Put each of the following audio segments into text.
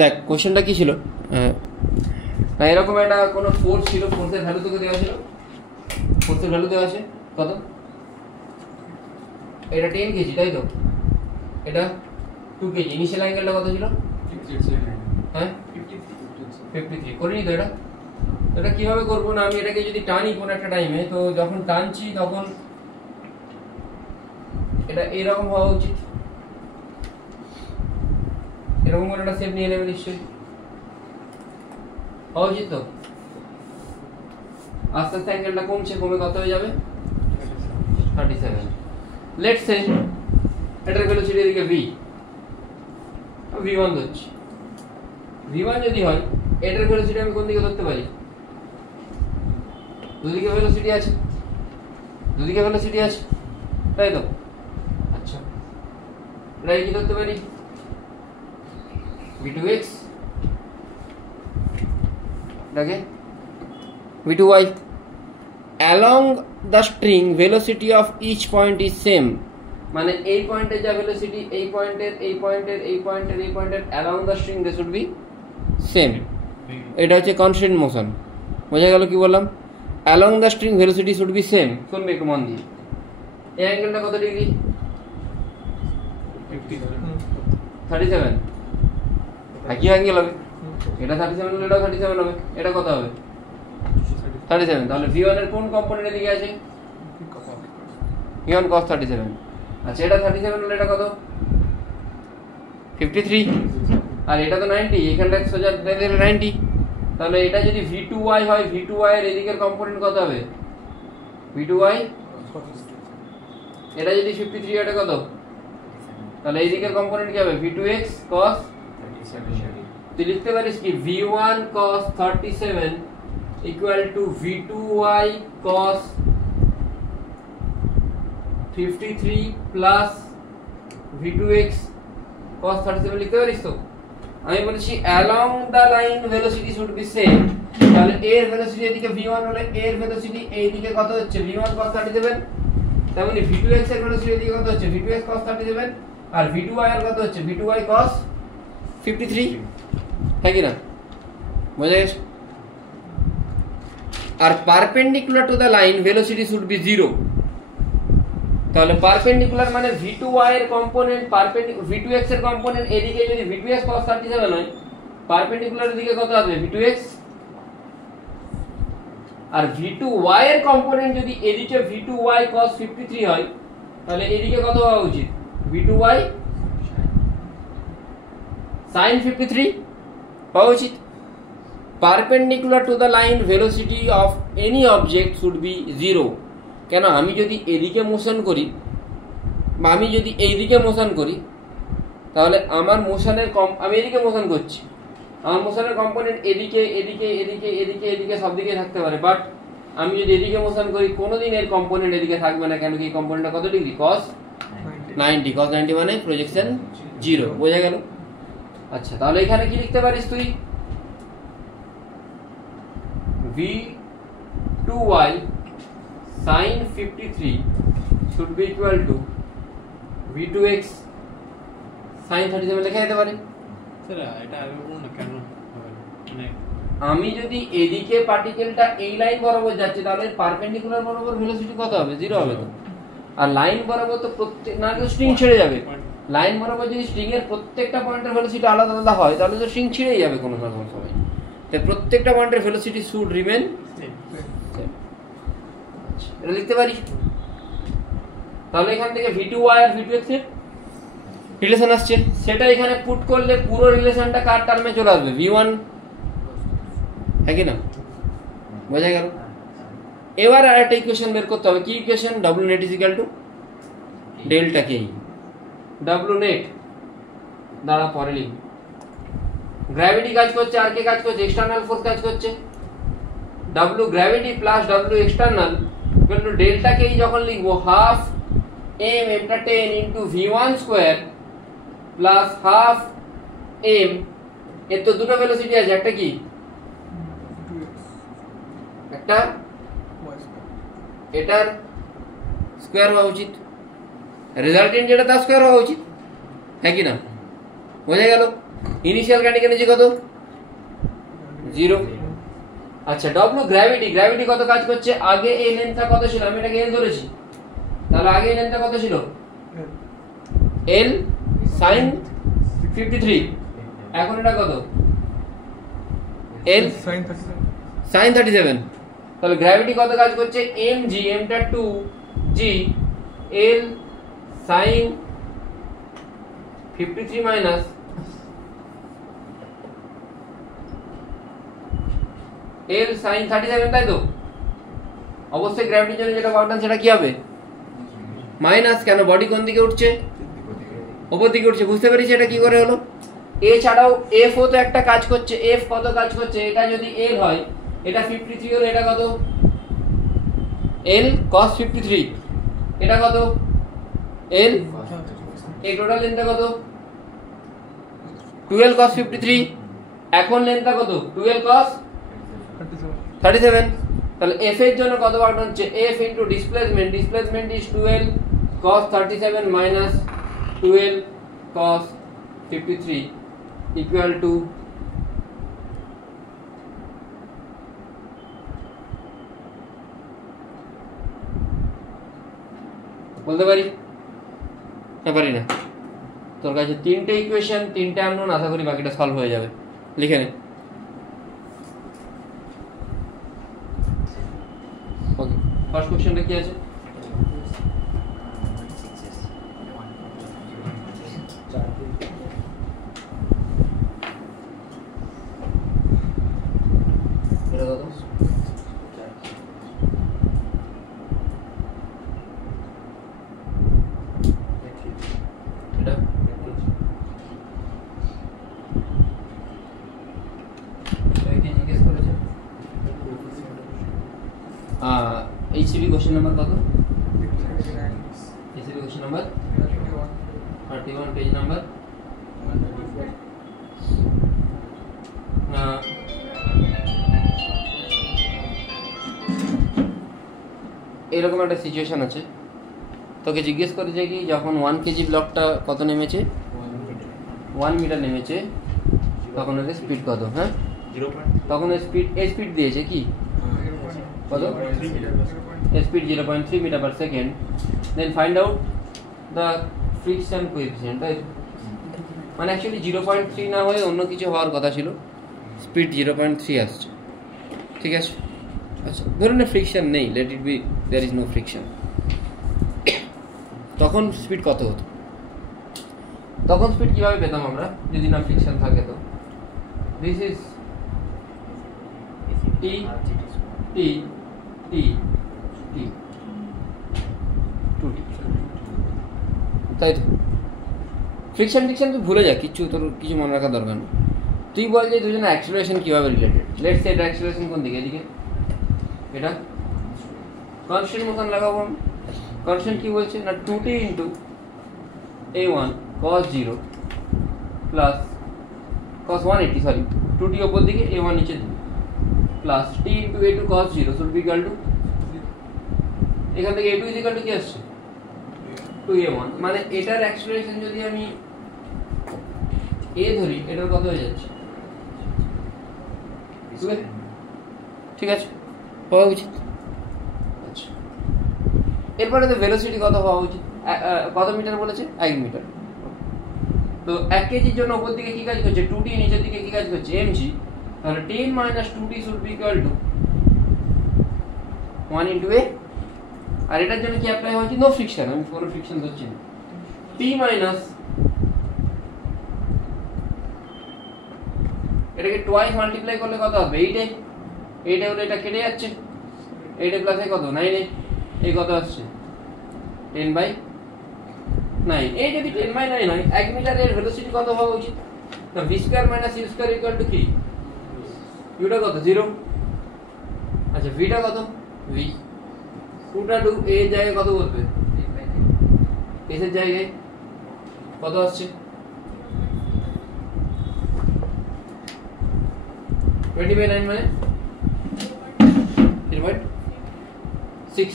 দেখ কোশ্চেনটা কি ছিল, না এরকম একটা কোনো ফোর্স ছিল, ফোর্সের ভ্যালু তোকে দেওয়া ছিল, ফোর্সের ভ্যালু দেওয়া আছে কত, এটা 10 কেজি তাই তো, এটা 2 কেজি, ইনিশিয়াল অ্যাঙ্গেলটা কত ছিল, হ্যাঁ 53 করিনি তো। এটা কিভাবে করবো না, আমি এটাকে যদি টানি কোনো একটা টাইমে, তো যখন টানছি তখন এটা এরকম হওয়া উচিত, এরকম করে একটা শেপ নিয়ে নেবে নিশ্চয়ই, হওয়া উচিত তো। আস্তে আস্তে অ্যাঙ্গেলটা কমছে, কমে কত হয়ে যাবে 37। লেটস সে এটার ভেলোসিটি এদিকে v1 ধরছি, v1 যদি হয় এটার ভেলোসিটি আমি কোন দিকে ধরতে পারি, দুদিকে ভেলোসিটি আছে, দুদিকে ভেলোসিটি আছে তাই তো। আচ্ছা এটাকে কি ধরতে পারি, v2x, এটাকে v2y। along the string velocity of each point is same, মানে এই পয়েন্টে যা ভেলোসিটি, এই পয়েন্টের এই পয়েন্টের এই পয়েন্টের এই পয়েন্টের along the string they should be same। এটা হচ্ছে কনস্ট্যান্ট মোশন, বোঝা গেল কি বললাম, along the string velocity should be same। শুনবে একটু মন দিয়ে, এই অ্যাঙ্গেলটা কত ডিগ্রি, 37, একই অ্যাঙ্গেল হবে, এটা 37 হলে এটাও 37 হবে, এটা কত হবে 37। তাহলে v1 এর কোন কম্পোনেন্টের দিকে আছে, v1 cos 37। আচ্ছা এটা 37 হলে এটা কত 53, আর এটা তো 90, এখানটা সোজা দিলে 90, তাহলে এটা যদি v2y হয়, v2y এর এদিকের কম্পোনেন্ট কত হবে v2y, এটা যদি 53 এটা কত, তাহলে এই দিকের কম্পোনেন্ট কি হবে v2x cos 37। তুই লিখতে পারিস কি v1 cos 37 equal to v2y cos 53 plus v2x cos 37 লিখতে পারিস তো। আমি বলেছি along the line velocity should be same, তাহলে এর ভেলোসিটি এদিকে v1 হলে এর ভেলোসিটি এই দিকে কত হচ্ছে v1 cos 37, তার মানে v2x এর ভেলোসিটি এদিকে কত হচ্ছে v2x cos 37, আর v2y এর কত হচ্ছে v2y cos 53, তাই কি না, বোঝা গেছে। আর perpendicular to the line velocity should be 0, তাহলে পারপেন্ডিকুলার মানে v2y এর কম্পোনেন্ট v2x এর কম্পোনেন্ট এদিকে যদি v2x cos 37 হয়, পারপেন্ডিকুলার দিকে কত আসবে v2x, আর v2y এর কম্পোনেন্ট যদি এদিকে v2y cos 53 হয়, তাহলে এদিকে কত হওয়া উচিত v2y sin 53 হওয়া উচিত। Perpendicular to the line velocity of any object should be 0, কেন আমি যদি এদিকে মোশন করি বা আমি যদি এইদিকে মোশন করি, তাহলে আমার মোশনের আমি এদিকে মোশন করছি, আমার মোশনের কম্পোনেন্ট এদিকে এদিকে এদিকে এদিকে এদিকে সব দিকে থাকতে পারে, বাট আমি যদি এদিকে মোশন করি কোনোদিন এর কম্পোনেন্ট এদিকে থাকবে না, কেন কি এই কম্পোনেন্টটা কত ডিগ্রি cos 90, cos 90 মানে প্রজেকশন 0, বোঝা গেল। আচ্ছা তাহলে এখানে কি লিখতে পারিস তুই, v2y sin 53 should be equal to v2x sin 37 লেখা যেতে পারে। আমি যদি এদিকে পার্টিকেলটা এই লাইন বরাবর যাচ্ছে, তাহলে পারপেন্ডিকুলার বরাবর ভেলোসিটি কত হবে 0 হবে তো, আর লাইন বরাবর তো প্রত্যেক না স্ট্রিং ছেড়ে যাবে, লাইন বরাবর যদি স্ট্রিং এর প্রত্যেকটা পয়েন্টের ভেলোসিটি আলাদা আলাদা হয়, তাহলে তো স্ট্রিং ছিঁড়েই যাবে কোনো না কোনো সময়, তাই প্রত্যেকটা পয়েন্টের ভেলোসিটি শুড রিমেন সেম। এটা লিখতে পারি। তাহলে এখান থেকে v2y আর v2x এর রিলেশন আসছে, সেটা এখানে পুট করলে পুরো রিলেশনটা কার টার্মে চলে আসবে v1, হ্যাঁ কি না, বোঝা গেল। এবার আরেকটা ইকুয়েশন বের করতে হবে, কি equation, w net is equal to delta K. w net দ্বারা পরে লিখব, গ্র্যাভিটি কাজ করছে আর কে কাজ করছে, এক্সটার্নাল ফোর্স কাজ করছে, w gravity plus w external equal to delta কে যখন লিখবো হাফ m এটা 10 into v1 square plus half m, এর তো দুটো ভেলোসিটি আছে, একটা কি একটা এটার স্কয়ার হওয়া উচিত, রেজাল্টেন্ট যেটা তার স্কয়ার হওয়া উচিত, হ্যাঁ কি না, বোঝা গেল। ইনিশিয়াল কাইনেটিক এনার্জি কত 0। আচ্ছা ডব্লিউ গ্র্যাভিটি কত কাজ করছে, আগে এই লেন্থটা কত ছিল, আমি এটাকে এল ধরেছি, তাহলে আগে এই লেন্থটা কত ছিল এল sin 53, এখন এটা কত এল sin 37, তাহলে গ্র্যাভিটি কত কাজ করছে mg, mটা 2g, l sin 53 minus l sin 37, তাই তো? অবশ্যই গ্র্যাভিটির জন্য যেটা পাওয়ার সেটা কি হবে মাইনাস, কেন বডি কোন দিকে উঠছে উপর দিকে উঠছে, বুঝতে পেরেছি এটা কি করে হলো। এছাড়াও এফ ও তো একটা কাজ করছে, এফ কত কাজ করছে, এটা যদি এল হয় এটা 53 হলো, এটা কত এল cos 53, এটা কত এল, এই টোটাল লেন্থটা কত 12 cos 53, এখন লেন্থটা কত 12 cos 37, তাহলে এফ এর জন্য কত পার্ট হচ্ছে F into displacement is 12 cos 37 minus 12 cos 53 equal to বলতে পারি না, পারি না। তোর কাছে তিনটে ইকুয়েশন, তিনটে আননোন, আশা করি বাকিটা সলভ হয়ে যাবে, লিখে নে। ওকে, ফার্স্ট কোশ্চেনটা কি আছে? এটা কত? এটা জিজ্ঞেস করেছে এইচসিবি কোশ্চেন নাম্বার কত? এইচসিবি কোশ্চেন নাম্বার 31, পেজ নাম্বার এরকম একটা সিচুয়েশন আছে, তোকে জিজ্ঞেস করেছে কি যখন 1 কেজি ব্লকটা কত নেমেছে 1 মিটার নেমেছে, তখন ওদের স্পিড কত? হ্যাঁ, তখন স্পিড দিয়েছে কি কত? Speed 0.3 metre per second. Then find out the friction coefficient, তাই মানে অ্যাকচুয়ালি 0.3 না হয়ে অন্য কিছু হওয়ার কথা ছিল, স্পিড 0.3 আসছে, ঠিক আছে। আচ্ছা ধরুন ফ্রিকশন নেই, let it be there is no friction, তখন স্পিড কত হতো? তখন স্পিড কিভাবে পেতাম আমরা যদি না ফ্রিকশন থাকে? তো this is T T T T 2t, তাই তো? ফ্রিকশন তুই ভুলে যা, তোর কিছু মনে রাখার দরকার নেই। তুই বল যে দুজনে অ্যাক্সিলারেশন কিভাবে রিলেটেড। লেটস সে এটা অ্যাক্সিলারেশন কোন দিকে? এদিকে। এটা কনস্ট্যান্ট মোশন লাগাবো আমি। কনস্ট্যান্ট কি বলছে না 2t into a1 cos 0 plus cos 180, sorry 2t উপর দিকে a1 নিচে দিকে plus t into a2 cos 0 should be equal to, এখান থেকে a2 ইজ ইকুয়াল টু কি আসছে 2a1, মানে এটার অ্যাক্সিলারেশন যদি আমি a ধরি, এটার কত হয়ে যাচ্ছে? ঠিক আছে, হওয়া উচিত। আচ্ছা এরপরে তো ভেলোসিটি কত হওয়া উচিত? কত মিটার বলেছে? 1 মিটার। তো 1 কেজির জন্য উপর দিকে কি কাজ করছে 2t, নিচের দিকে কি কাজ করছে mg, তাহলে 10 minus 2t should be equal to 1 into a, আর এটার জন্য কি অ্যাপ্লাই হচ্ছে নো ফ্রিকশন, আমি কোনো ফ্রিকশন ধরছি না, p মাইনাস এটাকে টোয়াইস মাল্টিপ্লাই করলে কত হবে 8a, 8a হলে এটা কেটে যাচ্ছে, 8a প্লাস এ কত 9a, এই কত আসছে 10/9। এই যদি 10/9 হয় 1 মিটারের ভেলোসিটি কত হওয়া উচিত? না v square minus u square equal two কি, u টা কত 0, আচ্ছা v টা কত v, 2টা 2 a এর জায়গায় কত বলবে, s এর জায়গায় কত আসছে 20/9 মানে 0.6,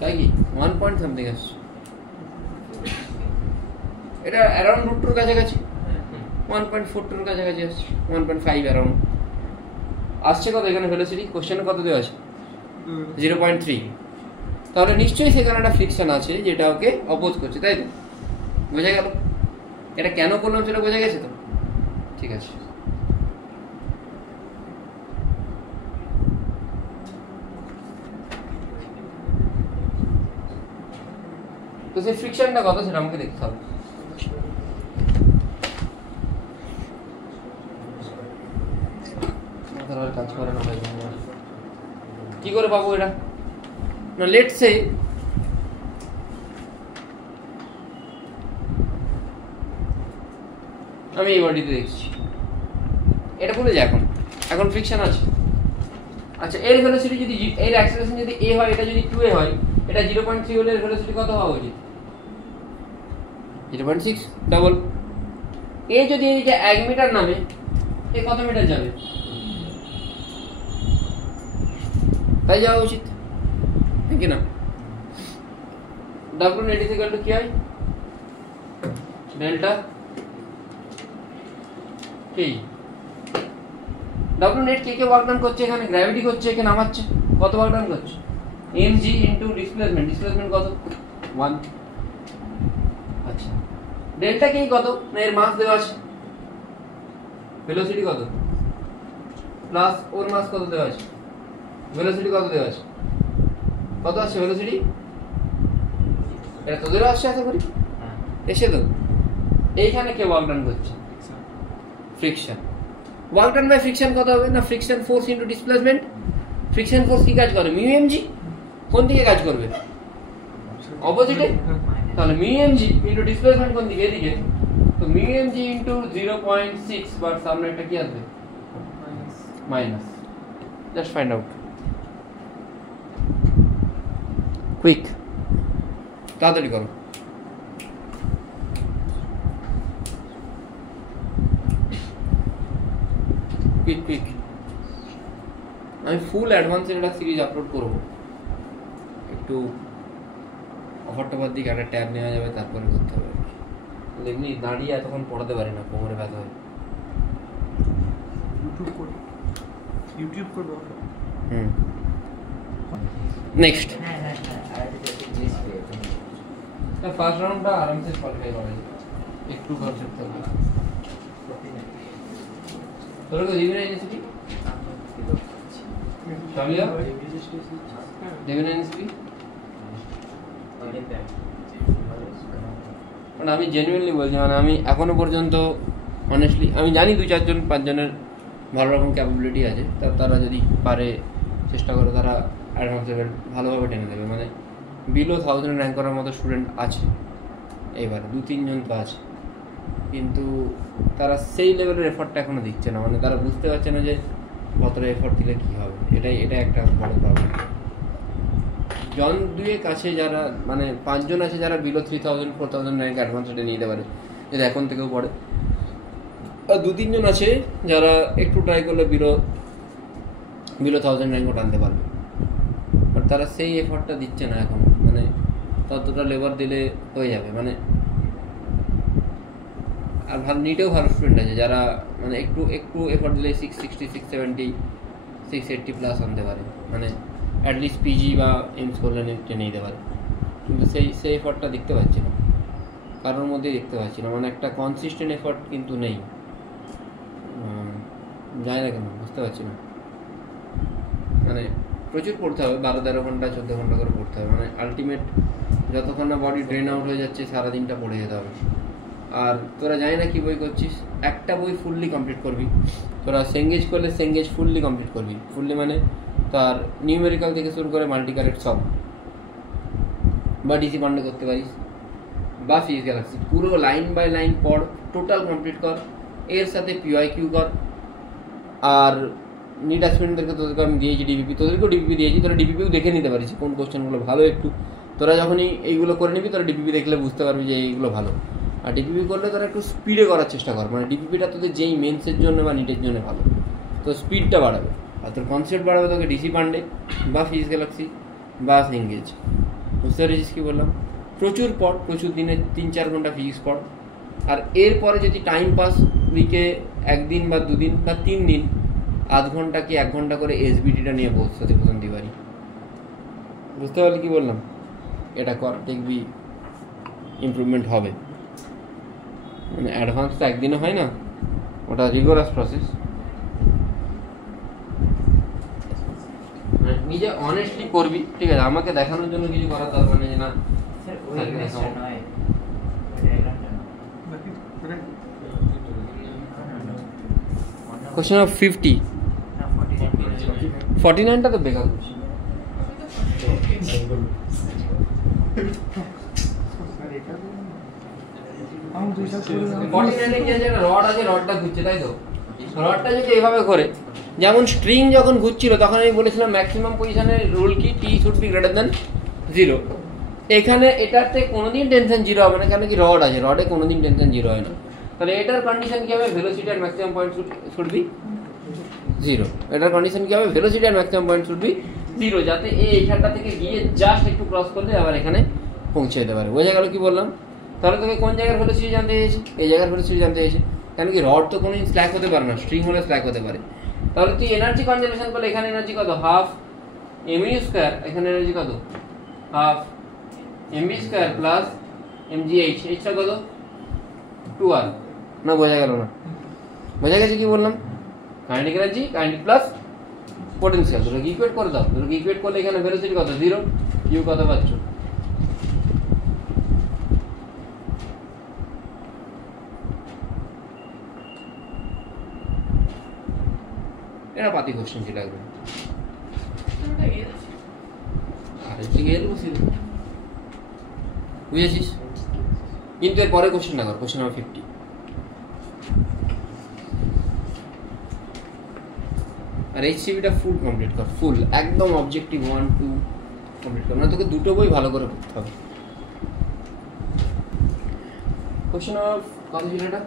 তাই কি 1.6 পয়েন্ট সামথিং আসছে, এটা অ্যারাউন্ড রুট টুর কাছাকাছি, 1.42 কাছাকাছি আসছে, 1.5 অ্যারাউন্ড আসছে। কত এখানে ভেলোসিটি কোশ্চেনে কত দেওয়া আছে? 0.3। তাহলে নিশ্চয়ই সেখানে একটা ফ্রিকশন আছে যেটা ওকে অপোজ করছে, তাই তো? বোঝা গেল এটা কেন করলাম, সেটা বোঝা গেছে তো? ঠিক আছে। তো সেই ফ্রিকশনটা কত সেটা আমাকে দেখতে হবে। কাজ করে না ভাই, কি করে পাবো এটা? না লেটস সে আমি এই বডিতে দেখছি, এটা বলে যায় এখন ফ্রিকশন আছে। আচ্ছা এর ভেলোসিটি যদি, এর অ্যাক্সেলারেশন যদি a হয়, এটা যদি 2a হয়, এটা 0.3 হলে এর ভেলোসিটি কত হওয়া উচিত? 0.6 ডাবল। এ যদি এদিকে 1 মিটার নামে, এ কত মিটার যাবে? তাই যাওয়া উচিত, ঠিক না? W net is equal to কি হয়? ডেল্টা টি। ডাব্লিউ নেট কে ওয়ার্ক ডান করছে? এখানে গ্র্যাভিটি করছে, এখানে নামাচ্ছে, কত ওয়ার্ক ডান করছে? mg ইনটু ডিসপ্লেসমেন্ট, ডিসপ্লেসমেন্ট কত? 1। আচ্ছা ডেল্টা কে কত? না এর মাস দেওয়া আছে, ভেলোসিটি কত প্লাস ওর মাস কত দেওয়া আছে, ভেলোসিটি কত দেওয়া আছে, কত আসছে ভেলোসিটি? এটা তোদেরও আসছে আশা করি, এসে তো। এইখানে কে ওয়ার্ক ডান করছে? Friction. Work done by friction কত হবে? না friction force into displacement. Friction force কি কাজ করে? Mu MG. কোন দিকে কাজ করবে? অপোজিটে। তাহলে মিউ এমজি ইনটু ডিসপ্লেসমেন্ট কোন দিকে? এদিকে। তো মিউ এমজি ইনটু 0.6 বাট সামনে একটা কি আসবে? Minus. Just find out quick, তাড়াতাড়ি করো। Quick quick. আমি ফুল অ্যাডভান্সের একটা সিরিজ আপলোড করব, একটু অফার টফার দিকে একটা ট্যাব নেওয়া যাবে, তারপরে করতে হবে। এমনি দাঁড়িয়ে এতক্ষণ পড়াতে পারি না, কোমরে ব্যথা হয়। ইউটিউব করবো। নেক্সট ফার্স্ট রাউন্ডটা আরামসে কোয়ালিফাই করা যায়, একটু কনসেপ্ট থাকবে। তোর তো দিবি না ইউনিভার্সিটি? শামিয়া দিবি না ইউনিভার্সিটি? মানে আমি জেনুইনলি বলছি, মানে আমি এখনো পর্যন্ত অনেস্টলি আমি জানি 2-4-5 জনের ভালো রকম ক্যাপাবিলিটি আছে, তারা যদি পারে চেষ্টা করে তারা অ্যাডভান্স লেভেল ভালোভাবে টেনে দেবে। মানে বিলো 1000 র্যাঙ্ক করার মতো স্টুডেন্ট আছে এইবারে, 2-3 জন তো আছে, কিন্তু তারা সেই লেভেলের এফর্টটা এখনো দিচ্ছে না। মানে তারা বুঝতে পারছে না যে কতটা এফর্ট দিলে কী হবে। এটা একটা বড় প্রবলেম। জন 2 কাছে যারা, মানে 5 জন আছে যারা বিলো 3000-4000 র্যাঙ্ক অ্যাডভান্স রেটে নিতে পারে, যদি এখন থেকেও পড়ে। আর 2-3 জন আছে যারা একটু ট্রাই করলে বিলো 1000 র্যাঙ্কও টানতে পারবে, বাট তারা সেই এফর্টটা দিচ্ছে না এখন। মানে ততটা লেবার দিলে হয়ে যাবে। মানে আর ভালো নিটেও ভালো স্টুডেন্ট আছে যারা মানে একটু এফর্ট দিলে 660, 670, 680 প্লাস আনতে পারে। মানে অ্যাটলিস্ট পিজি বা এমস করলে টেনে নিতে পারে, কিন্তু সেই এফর্টটা দেখতে পাচ্ছি না, কারোর মধ্যেই দেখতে পাচ্ছি না। মানে একটা কনসিস্টেন্ট এফর্ট কিন্তু নেই, যায় না কেন বুঝতে পারছি না। মানে প্রচুর পড়তে হবে, 12-13 ঘন্টা 14 ঘন্টা করে পড়তে হবে। মানে আলটিমেট যতক্ষণ না বডি ড্রেন আউট হয়ে যাচ্ছে সারাদিনটা পড়ে যেতে হবে। আর তোরা জানি না কি বই করছিস, একটা বই ফুললি কমপ্লিট করবি। তোরা সেঙ্গেজ করলে সেঙ্গেজ ফুললি কমপ্লিট করবি। ফুললি মানে তার নিউমেরিক্যাল থেকে শুরু করে মাল্টি কারেক্ট সব, বা ডিসি পান্ডে করতে পারিস, বা ফিজিক্স গ্যালাক্সি পুরো লাইন বাই লাইন পড়, টোটাল কমপ্লিট কর। এর সাথে পিওয়াইকিউ কর। আর নিট অ্যাসপিরেন্টদেরকে তোদেরকে আমি দিয়েছি ডিবিপি, তোদেরকেও ডিবিপি দিয়েছি, তোরা ডিবিপিও দেখে নিতে পারিস কোন কোশ্চেনগুলো ভালো। একটু তোরা যখনই এইগুলো করে নিবি, তোরা ডিবিপি দেখলে বুঝতে পারবি যে এইগুলো ভালো। আর ডিপিপি করলে তোরা একটু স্পিডে করার চেষ্টা কর। মানে ডিপিপিটা তোদের যেই মেন্সের জন্য বা নিটের জন্য ভালো, তো স্পিডটা বাড়াবে। আর তোর কনসেপ্ট বাড়াবে তোকে ডিসি পান্ডে বা ফিজিক্স গ্যালাক্সি বা সেঙ্গেজ। বুঝতে পেরেছিস কি বললাম? প্রচুর পড়, প্রচুর দিনে 3-4 ঘন্টা ফিজিক্স পড়, আর এরপরে যদি টাইম পাস উইকে 1 দিন বা 2 দিন বা 3 দিন আধ ঘন্টা কি 1 ঘন্টা করে এসবিটিটা নিয়ে বস সতীপ্রধান তিওয়ারি। বুঝতে পারলি কি বললাম? এটা কর, দেখবি ইমপ্রুভমেন্ট হবে। মানে অ্যাডভান্স তো একদিনে হয় না, ওটা রিগোরাস প্রসেস। নিজে অনেস্টলি করবি, ঠিক আছে? আমাকে দেখানোর জন্য কিছু করার দরকার নেই যে না কোশ্চেন অফ 50 49টা তো বেকার কোশ্চেন। রড আছে, রডটা ঘুরছে, তাই তো? রডটা যদি এইভাবে করে, যেমন স্ট্রিং যখন ঘুরছিল তখন আমি বলেছিলাম ম্যাক্সিমাম পজিশনের রুল কি, টি শুড বি গ্রেটার দ্যান 0। এখানে এটাতে কোনোদিন টেনশন 0 হবে না, কেন কি রড আছে, রডে কোনোদিন টেনশন 0 হয় না। তাহলে এটার কন্ডিশন কি হবে? ভেলোসিটি আর ম্যাক্সিমাম পয়েন্ট শুড বি 0। এটার কন্ডিশন কি হবে? ভেলোসিটি আর ম্যাক্সিমাম পয়েন্ট শুড বি 0, যাতে এইখানটা থেকে গিয়ে জাস্ট একটু ক্রস করলে আবার এখানে পৌঁছে যেতে পারে। বোঝা গেল কি বললাম? তাহলে তোকে কোন জায়গার ভেলোসিটি জানতে চেয়েছি? এই জায়গার ভেলোসিটি জানতে চেয়েছি, কেন কি রড তো কোনোদিন স্ল্যাক হতে পারে না, স্ট্রিং হলে স্ল্যাক হতে পারে। তাহলে তুই এনার্জি কনজারভেশন করলে এখানে এনার্জি কত? হাফ mv স্কয়ার, এখানে এনার্জি কত? Half mv square plus mgh, এইটা কত? 2r। না বোঝা গেল না? বোঝা গেছে কি বললাম? Kinetic energy, kinetic plus potential, দুটোকে ইকুয়েট করে দাও। দুটোকে ইকুয়েট করলে এখানে ভেলোসিটি কত? 0। ইউ কত পাচ্ছ? এটা পাতি কোশ্চেন ছিল একদম। আর এদিকে এর বসে বুঝেছিস? কিন্তু এর পরে কোশ্চেন না কর, কোশ্চেন নাম্বার 50। আর এইচসিভিটা ফুল কমপ্লিট কর, ফুল একদম অবজেক্টিভ 1, 2 কমপ্লিট কর। না তোকে দুটো বই ভালো করে পড়তে হবে। কোশ্চেন নাম্বার কত ছিল এটা?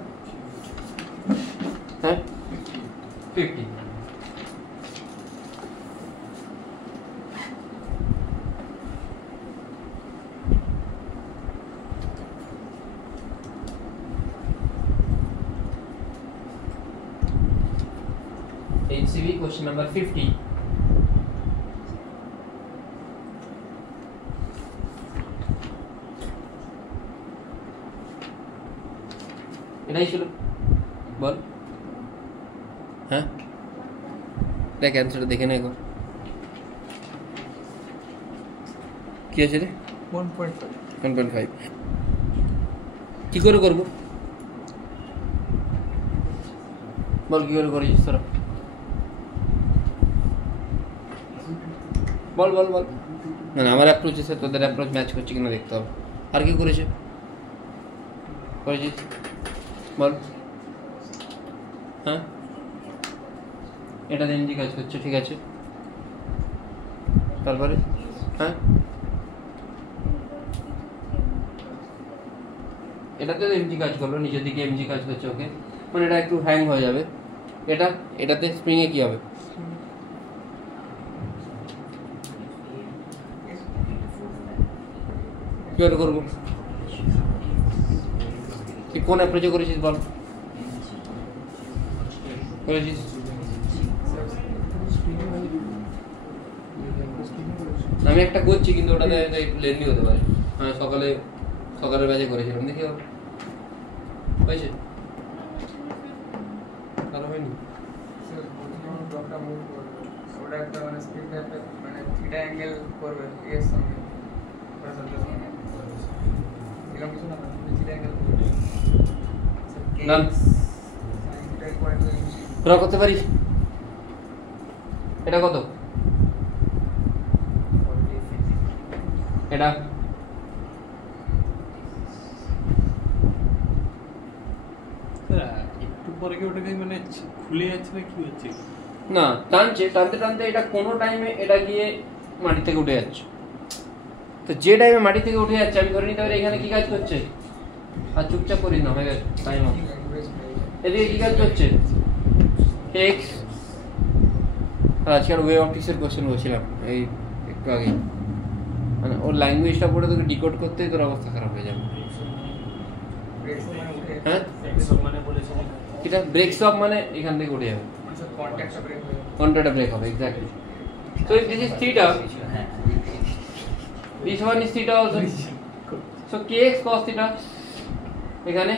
হ্যাঁ 50। HCV question number 50. এটাই ছিল, বল। হ্যাঁ দেখ অ্যান্সারটা দেখে নে একবার। কি আছে রে? 1.5। কি করে করবো বল, কি করে করেছিস তোরা? বল বল বল। না আমার অ্যাপ্রোচ এসে তোদের অ্যাপ্রোচ ম্যাচ করছে কিনা দেখতে হবে। আর কি করেছে? করেছিস বল। হ্যাঁ এটা এমজি কাজ করছে, ঠিক আছে। তারপরে হ্যাঁ এটাতে এমজি কাজ করলো, নিচের দিকে এমজি কাজ করছে, ওকে। মানে এটা একটু হ্যাং হয়ে যাবে। এটাতে স্প্রিংয়ে কি হবে? কি করে করবো? তুই কোন অ্যাপ্রোচে করেছিস বল? করেছিস আমি একটা করছি, কিন্তু ওটাতে একটু লেন্দি হতে পারে। হ্যাঁ সকালের ব্যাচে করেছিলাম, দেখি হয়েছে। ভালো হয়নি। ওটা একটা মানে স্পিড মানে থিটা অ্যাঙ্গেল করবে এর সঙ্গে এরকম কিছু না, থিটা অ্যাঙ্গেল করবে নাম তোরা করতে পারিস? এটা কত? এটা একটু পরে কি ওটাকে মানে খুলে যাচ্ছে না কি হচ্ছে? না টানতে টানতে এটা কোনো টাইমে এটা গিয়ে মাটি থেকে উঠে যাচ্ছে। তো যে টাইমে মাটি থেকে উঠে যাচ্ছে আমি ধরে নিতে পারি এখানে কি কাজ করছে। আর চুপচাপ করিস না, হয়ে গেছে টাইম অফ। এদিকে কি কাজ করছে? এক্স। আজকাল ওয়ে অফ টিক্সের কোশ্চেন বলছিলাম এই একটু আগে। মানে ওর ল্যাঙ্গুয়েজটা পড়ে তোকে ডিকোড করতেই তোর অবস্থা খারাপ হয়ে যাবে। ব্রেক সব মানে উঠে হ্যাঁ মানে বলেছে এটা ব্রেক স্টপ মানে এখান থেকে উঠে যাবে, কন্ট্যাক্টটা ব্রেক হয়ে যাবে। কন্ট্রাক্টটা ব্রেক হবে, exactly. So if this is theta, this one is theta also. So kx cos theta এখানে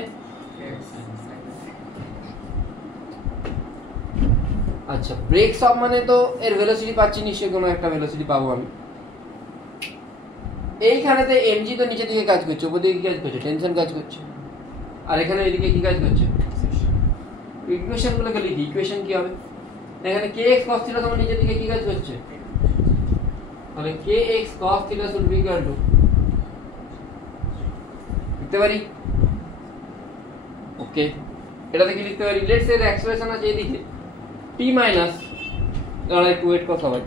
আচ্ছা ব্রেক স্টপ মানে তো এর ভেলোসিটি পাচ্ছি, নিশ্চয়ই কোনো একটা ভেলোসিটি পাবো আমি। এইখানেতে এমজি তো নিচের দিকে কাজ করছে, উপর দিকে কি কাজ করছে, টেনশন কাজ করছে, আর এখানে এদিকে কি কাজ করছে, ইকুয়েশন গুলোকে লিখি, ইকুয়েশন কি হবে এখানে kx cos theta তোমার নিচের দিকে কি কাজ করছে, তাহলে kx cos theta should be equal to লিখতে পারি, ওকে এটাতে কি লিখতে পারি, লেটস সে এর এক্সপ্রেশন আছে এদিকে t মাইনাস, দাঁড়া একটু ওয়েট কর সবাই,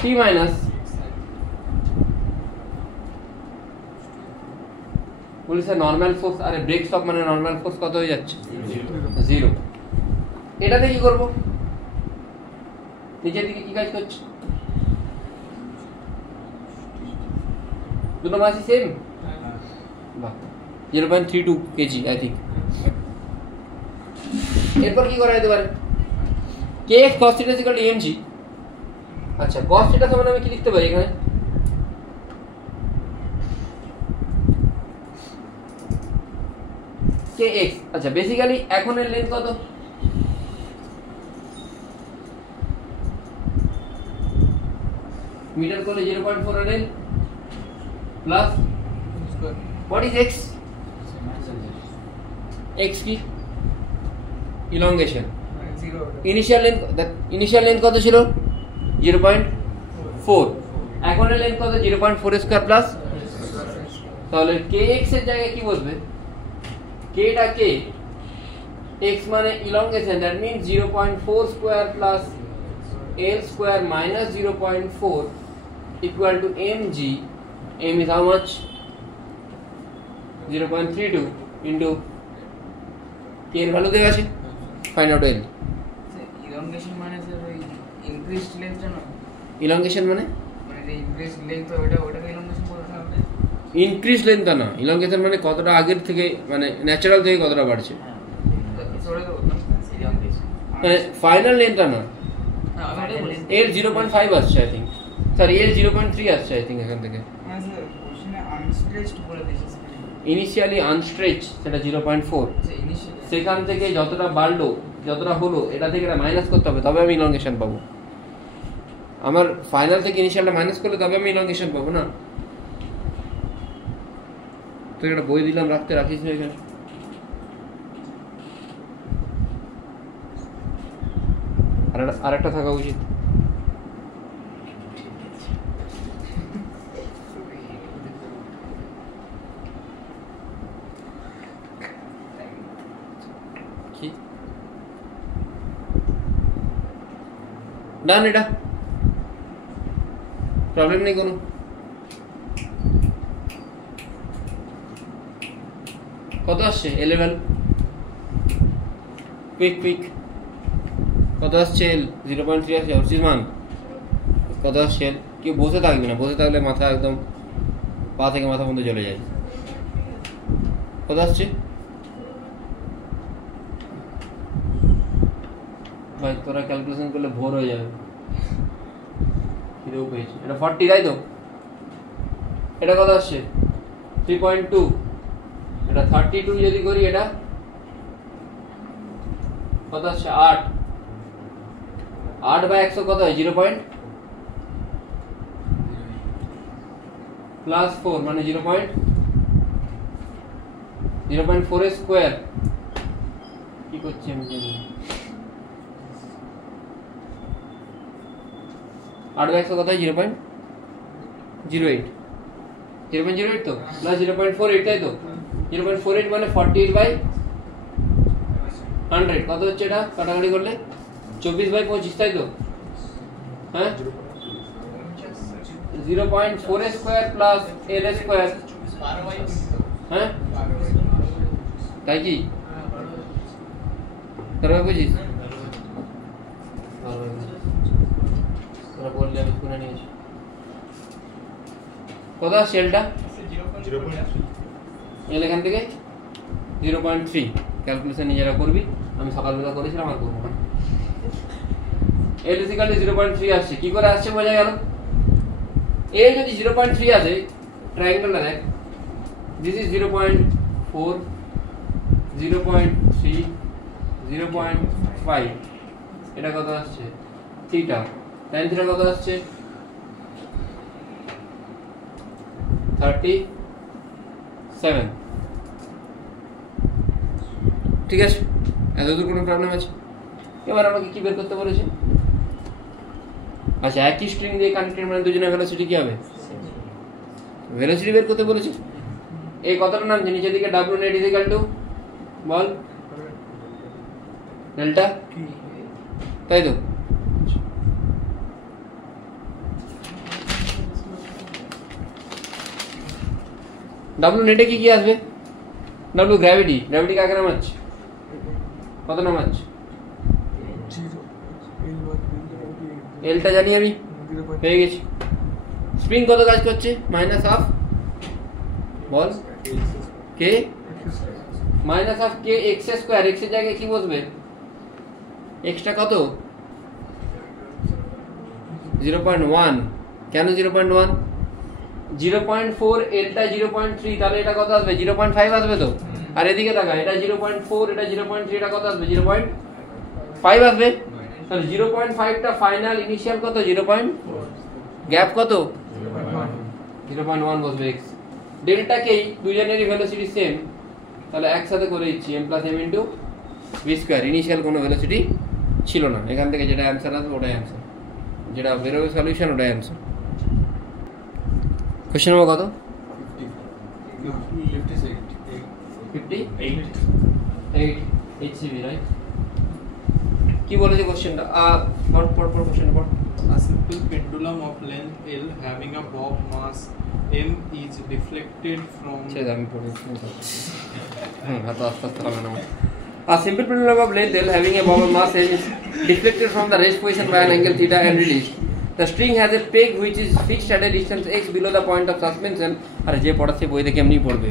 t মাইনাস বলি স্যার নরমাল ফোর্স, আরে ব্রেক স্টপ মানে নরমাল ফোর্স কত হয়ে যাচ্ছে, 0। এটাতে কি করব, নিচের দিকে কি কাজ করছে, দুটো মাসই সেম, বাহ 0.32 কেজি আই থিঙ্ক। এরপর কি করা যেতে পারে, kx cos theta is equal to mg। আচ্ছা cos theta সমান আমি কি লিখতে পারি এখানে, kx, আচ্ছা বেসিক্যালি এখন এর লেন্থ কত, মিটার করলে 0.4 এর plus what is x, x কি elongation, জিরো ইনিশিয়াল লেন্থ কত ছিল 0.4, এখন এর লেন্থ কত 0.4 স্কয়ার প্লাস, তাহলে kx এর জায়গায় কি বসবে, k টা k, x মানে elongation, that means 0.4 square plus l square minus 0.4 equal to mg, m is how much 0.32 into k এর ভ্যালু দেওয়া আছে, ফাইন্ড আউট l। ইলংগেশন মানে স্যার ওই ইনক্রিজড লেন্থটা না, ইলংগেশন মানে মানে যে ইনক্রিজড লেন্থ ওটাকে ইলংগেশন বলতে হবে। ইনক্রিজ লেন্থ না, ইলংগেশন মানে কতটা আগের থেকে মানে ন্যাচারাল থেকে কতটা বাড়ছে, সরে তো মানে ফাইনাল লেন্থটা না, হ্যাঁ আমি ওটাই বলি। এর 0.5 আসছে আই থিঙ্ক, স্যার এর 0.3 আসছে আই থিঙ্ক এখান থেকে, হ্যাঁ স্যার কোশ্চেনে আনস্ট্রেচড বলে দিয়েছে স্যার, ইনিশিয়ালি আনস্ট্রেচ সেটা 0.4, আচ্ছা ইনিশিয়ালি সেখান থেকে যতটা বাড়লো যতটা হলো এটা থেকে এটা মাইনাস করতে হবে তবে আমি ইলংগেশন পাবো, আমার ফাইনাল থেকে ইনিশিয়ালটা মাইনাস করলে তবে আমি ইলংগেশন পাবো না। তো একটা বই দিলাম রাখতে, রাখিস না এখানে, আর একটা থাকা উচিত। কি ডান, এটা প্রবলেম নেই কোনো, কত আসছে এ লেভেল, কুইক কত আসছে এল, 0.3 আসছে অর্চিত মান, কত আসছে এল, কেউ বসে থাকবে না, বসে থাকলে মাথা একদম পা থেকে মাথা পর্যন্ত চলে যায়, কত আসছে ভাই, তোরা ক্যালকুলেশন করলে ভোর হয়ে যাবে, কিরকম পেয়েছি এটা 40 তাই তো, এটা কত আসছে 3.2, এটা 32 যদি করি এটা কত আসছে 8 বাই 100 কত হয় 0. প্লাস 4 মানে 0.4 এর স্কয়ার, কি করছি আমি জানি, 8 বাই 100 কত হয় 0.08, 0.08 তো প্লাস 0.48 তাই তো, 0.48 মানে 48 বাই 100 কত হচ্ছে এটা কাটাকাটি করলে 24 বাই 25 তাই তো, হ্যাঁ 0.4 স্কয়ার প্লাস l স্কয়ার, হ্যাঁ তাই কি তোরা বুঝিস, তোরা বললে আমি শুনে নিয়েছি। কত আসছে এলটা? এল এখান থেকে 0.3। ক্যালকুলেশন নিজেরা করবি, আমি সকালবেলা করেছিলাম আর করবো না। এল ইজিক্যাল টু 0.3 আসছে। কি করে আসছে বোঝা গেল? এ যদি 0.3 আসে, ট্রায়াঙ্গেলটা দেখ, দিস ইজ 0.4, 0.3, 0.5, এটা কত আসছে? থিটা। tan থিটা কত আসছে? 37। ঠিক আছে, এতদূর কোনো প্রবলেম আছে? এবার আমাকে কি বের করতে বলেছে? আচ্ছা, একই স্ট্রিং দিয়ে কানেক্টেড মানে দুজনের ভেলোসিটি কি হবে? ভেলোসিটি বের করতে বলেছে। এই কতটা নামছে নিচের দিকে? ডাব্লিউ নেট ইজিক্যাল টু বল ডেল্টা, তাই তো? ডাব্লিউ নেটে কি কি আসবে? ডাব্লিউ গ্র্যাভিটি, গ্র্যাভিটি কাকে নামাচ্ছে? কত নামাচ্ছে? এলটা জানি আমি, পেয়ে গেছি। স্প্রিং কত কাজ করছে? মাইনাস হাফ বল কে, মাইনাস হাফ কে এক্স স্কোয়ার। এক্স এর জায়গায় কি বসবে? এক্সটা কত? 0.1। কেন 0.1? 0.4, এলটা 0.3, তাহলে এটা কত আসবে? 0.5 আসবে তো। আর এদিকে দেখা, এটা 0.4, এটা 0.3, এটা কত আসবে? 0.5 আসবে। তাহলে 0.5টা ফাইনাল, ইনিশিয়াল কত? 0.4, গ্যাপ কত? 0.1 বসবে এক্স। ডেল্টা কে দুজনেরই ভেলোসিটি সেম, তাহলে একসাথে করে দিচ্ছি m plus m into V square. Initial কোনো ভেলোসিটি ছিল না, এখান থেকে যেটা অ্যান্সার আসবে ওটাই অ্যান্সার, যেটা বেরোবে সলিউশন ওটাই অ্যান্সার। কোশ্চেন নম্বর কত? 58 HCV, রাইট? কি বলেছে কোশ্চেনটা? পড় কোশ্চেনটা পড়। A simple pendulum of length L having a bob mass m is deflected from আমি পড়ে হাত আস্তে আস্তে হবে না। A simple pendulum of length L having a bob mass m is deflected from the rest position by an angle theta and released. The string has a peg which is fixed at a distance x below the point of suspension. আর যে পড়াচ্ছে বই দেখে এমনি পড়বে,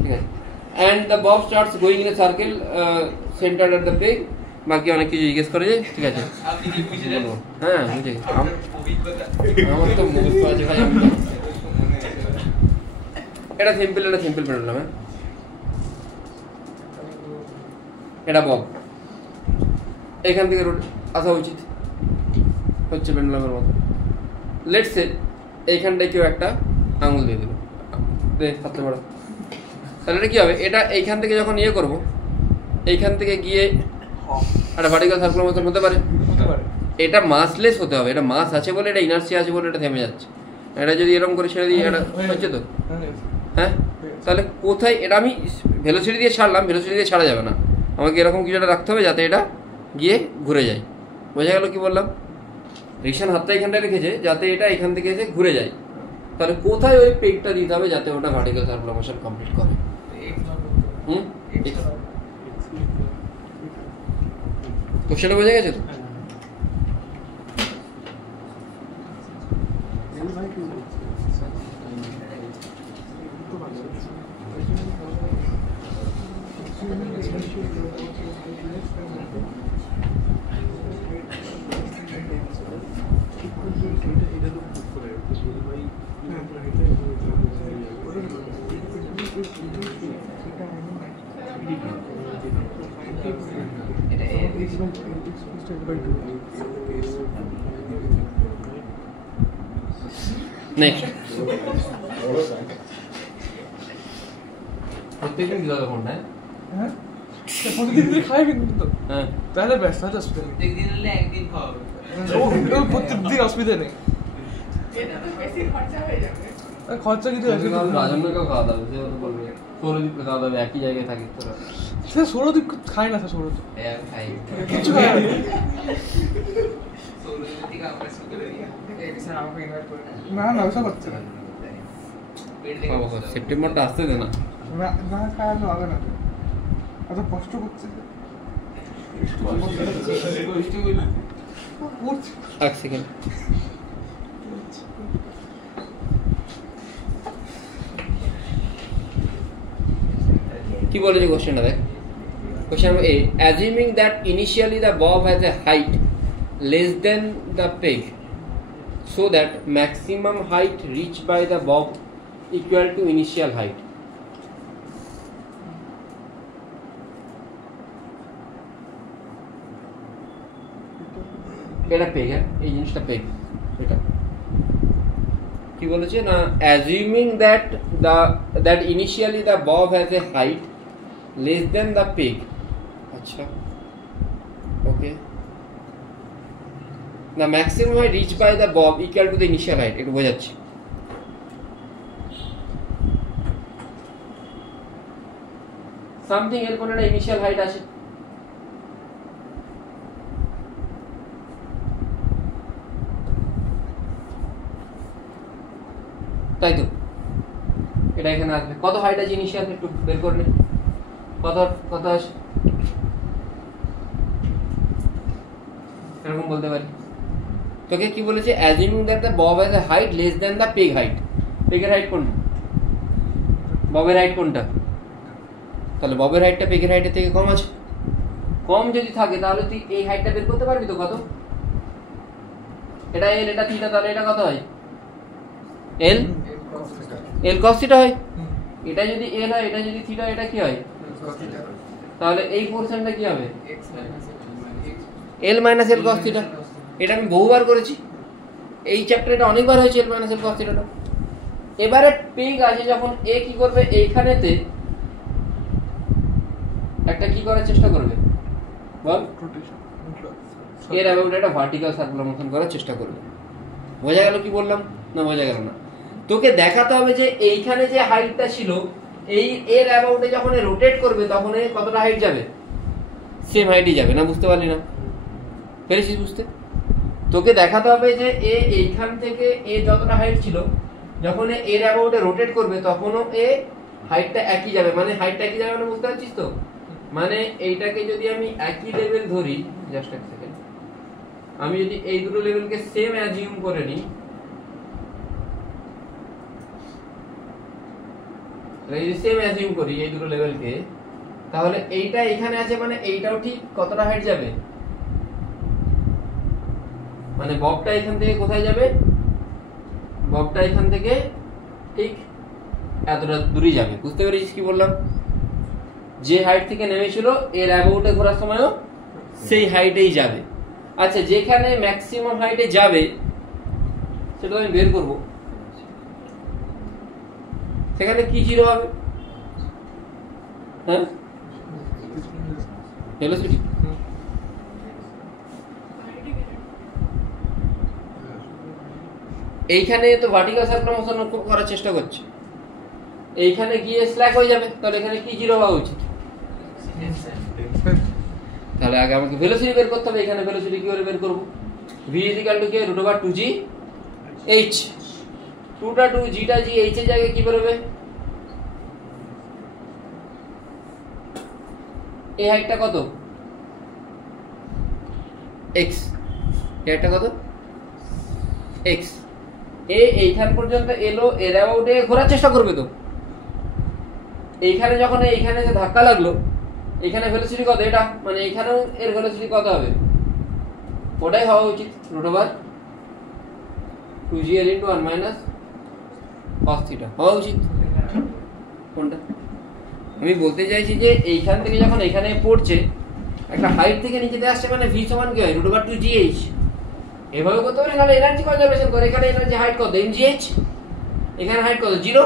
ঠিক আছে? And the bob starts going in a circle centered at the peg. বাকি অনেক কিছু জিজ্ঞেস করে যায়, ঠিক আছে? হ্যাঁ বুঝে, আমার তো মুখস্থ আছে ভাই। এটা সিম্পল পেন্ডুলাম। হ্যাঁ, এটা বব, এখান থেকে আসা উচিত, হচ্ছে পেন্ডুলামের মতো। লেটস সে এইখানটায় কেউ একটা আঙুল দিয়ে দিল, সবচেয়ে বড়, তাহলে এটা কি হবে? এটা এইখান থেকে যখন ইয়ে করবো, এইখান থেকে গিয়ে একটা ভার্টিক্যাল সার্কুলার মোশন হতে পারে। এটা মাসলেস হতে হবে, এটা মাস আছে বলে, এটা ইনার্সিয়া আছে বলে এটা থেমে যাচ্ছে। এটা যদি এরকম করে ছেড়ে দিই, এটা হচ্ছে তো, হ্যাঁ? তাহলে কোথায় এটা আমি ভেলোসিটি দিয়ে ছাড়লাম, ভেলোসিটি দিয়ে ছাড়া যাবে না, আমাকে এরকম কিছু একটা রাখতে হবে যাতে এটা গিয়ে ঘুরে যায়। বোঝা গেল কি বললাম? রিকশন হাতটা এখানটায় রেখেছে যাতে এটা এখান থেকে এসে ঘুরে যায়, তাহলে কোথায় ওই পেগটা দিতে হবে যাতে ওটা ভার্টিক্যাল সার্কুলার মোশন কমপ্লিট করে? কোশ্চেনটা বোঝা গেছে তো? নেক্সট প্রত্যেকদিন দিতে হবে ফোনটা। হ্যাঁ, প্রতিদিন দিলে খাই কিন্তু। হ্যাঁ, তাহলে ব্যস্ত আছে, অসুবিধা নেই। প্রত্যেকদিন হলে একদিন খাওয়াবে, প্রত্যেকদিন অসুবিধা নেই। এটা তো বেশি খরচা হয়ে যাবে। খরচা কিন্তু রাজনকেও খাওয়া দাবে, সে বলবে সৌরদীপকে খাওয়া দাবে, একই জায়গায় থাকি তোরা। সে সৌরদীপ খায় না, সে সৌরদীপ খাই কিছু খায় না। আমাকে ইনভাইট করে না না, ওসব হচ্ছে না। সেপ্টেম্বরটা আসতে দে না। না খাওয়ানো হবে না, এত কষ্ট করছে। এক সেকেন্ড, কি বলেছে কোশ্চেনটা দেখ, question number A, assuming that initially the bob has a height less than the peg so that maximum height reached by the bob equal to initial height. এটা পেগ, হ্যাঁ এই জিনিসটা পেগ। এটা কি বলেছে না, assuming that initially the bob has a height less than the peg, আচ্ছা ওকে, the maximum height reached by the bob equal to the initial height, একটু বোঝাচ্ছি। সামথিং এর কোন একটা ইনিশিয়াল হাইট আছে, তাই তো এটা এখানে আসবে, কত হাইট আছে ইনিশিয়াল, একটু বের করে নে, কত আছে এরকম বলতে পারি। তোকে কি বলেছে, assuming that the bob has a height less than the peg height. পেগের হাইট কোনটা, ববের হাইট কোনটা, তাহলে ববের হাইটটা পেগের হাইটের থেকে কম আছে। কম যদি থাকে তাহলে তুই এই হাইটটা বের করতে পারবি তো, কত, এটা এল এটা থিটা, তাহলে এটা কত হয়, এল cos থিটা হয়। এটা যদি এল হয়, এটা যদি থিটা, এটা কি হয়, তাহলে এই পোরশনটা কি হবে, L minus L cos theta. এটা আমি বহুবার করেছি এই চ্যাপ্টারে, এটা অনেকবার হয়েছে এল মাইনাস এল cos থিটাটা। এবারে পেগ আছে যখন এ কি করবে, এইখানেতে একটা কি করার চেষ্টা করবে বল, এর অ্যাবাউট একটা ভার্টিক্যাল সার্কুলার মোশন করার চেষ্টা করবে। বোঝা গেল কি বললাম না, বোঝা গেল না? তোকে দেখাতে হবে যে এইখানে যে হাইটটা ছিল, এই এর অ্যাবাউটে যখন রোটেট করবে তখন কতটা হাইট যাবে, সেম হাইটই যাবে না, বুঝতে পারলি না, পেরেছিস বুঝতে? তোকে দেখাতে হবে যে এইখান থেকে এ যতটা হাইট ছিল, যখন এর অ্যাবাউটে রোটেট করবে তখনও এ হাইটটা একই যাবে, মানে হাইটটা একই যাবে মানে বুঝতে পারছিস তো? মানে এইটাকে যদি আমি একই লেভেল ধরি, জাস্ট এক সেকেন্ড, আমি যদি এই দুটো লেভেলকে সেম অ্যাজিউম করে নিই, যদি সেম অ্যাজিউম করি এই দুটো লেভেলকে, তাহলে এইটা এখানে আছে মানে এইটাও ঠিক কতটা হাইট যাবে, মানে ববটা এখান থেকে কোথায় যাবে, ববটা এখান থেকে ঠিক এতটা দূরে যাবে। বুঝতে পেরেছিস কি বললাম? যে হাইট থেকে নেমেছিল এর অ্যাবাউটে ঘোরার সময়ও সেই হাইটেই যাবে। আচ্ছা, যেখানে ম্যাক্সিমাম হাইটে যাবে সেটা আমি বের করব, সেখানে কি জিরো হবে, হ্যাঁ ভেলোসিটি। এইখানে তো ভার্টিক্যাল সার্কুলার মোশন করার চেষ্টা করছে, এইখানে গিয়ে স্ল্যাক হয়ে যাবে, তাহলে এখানে কি জিরো হওয়া উচিত, তাহলে আগে আমাকে ভেলোসিটি বের করতে হবে। এখানে ভেলোসিটি কি করে বের করব, v ইকুয়াল টু কি, √2g h, 2টা 2 gটা g h এর জায়গায় কি বেরোবে, এই হাইটটা কত x, এই হাইটটা কত x, এইখান পর্যন্ত এলো, এর অ্যাবাউটে ঘোরার চেষ্টা করবে তো। এইখানে যখন এইখানে যে ধাক্কা লাগলো, এখানে ভেলোসিটি কত, এটা মানে এইখানেও এর ভেলোসিটি কত হবে, ওটাই হওয়া উচিত √2gl * 1 - cos থিটা হওয়া উচিত। কোনটা আমি বলতে চাইছি যে এইখান থেকে যখন এখানে পড়ছে, একটা হাইট থেকে নিচেতে আসছে, মানে v সমান কি হয়, √2gh। এভাবে করতে পারি, তাহলে এনার্জি কনজারভেশন করে। এখানে এনার্জি হাইট কত, mgh, এখানে হাইট কত 0,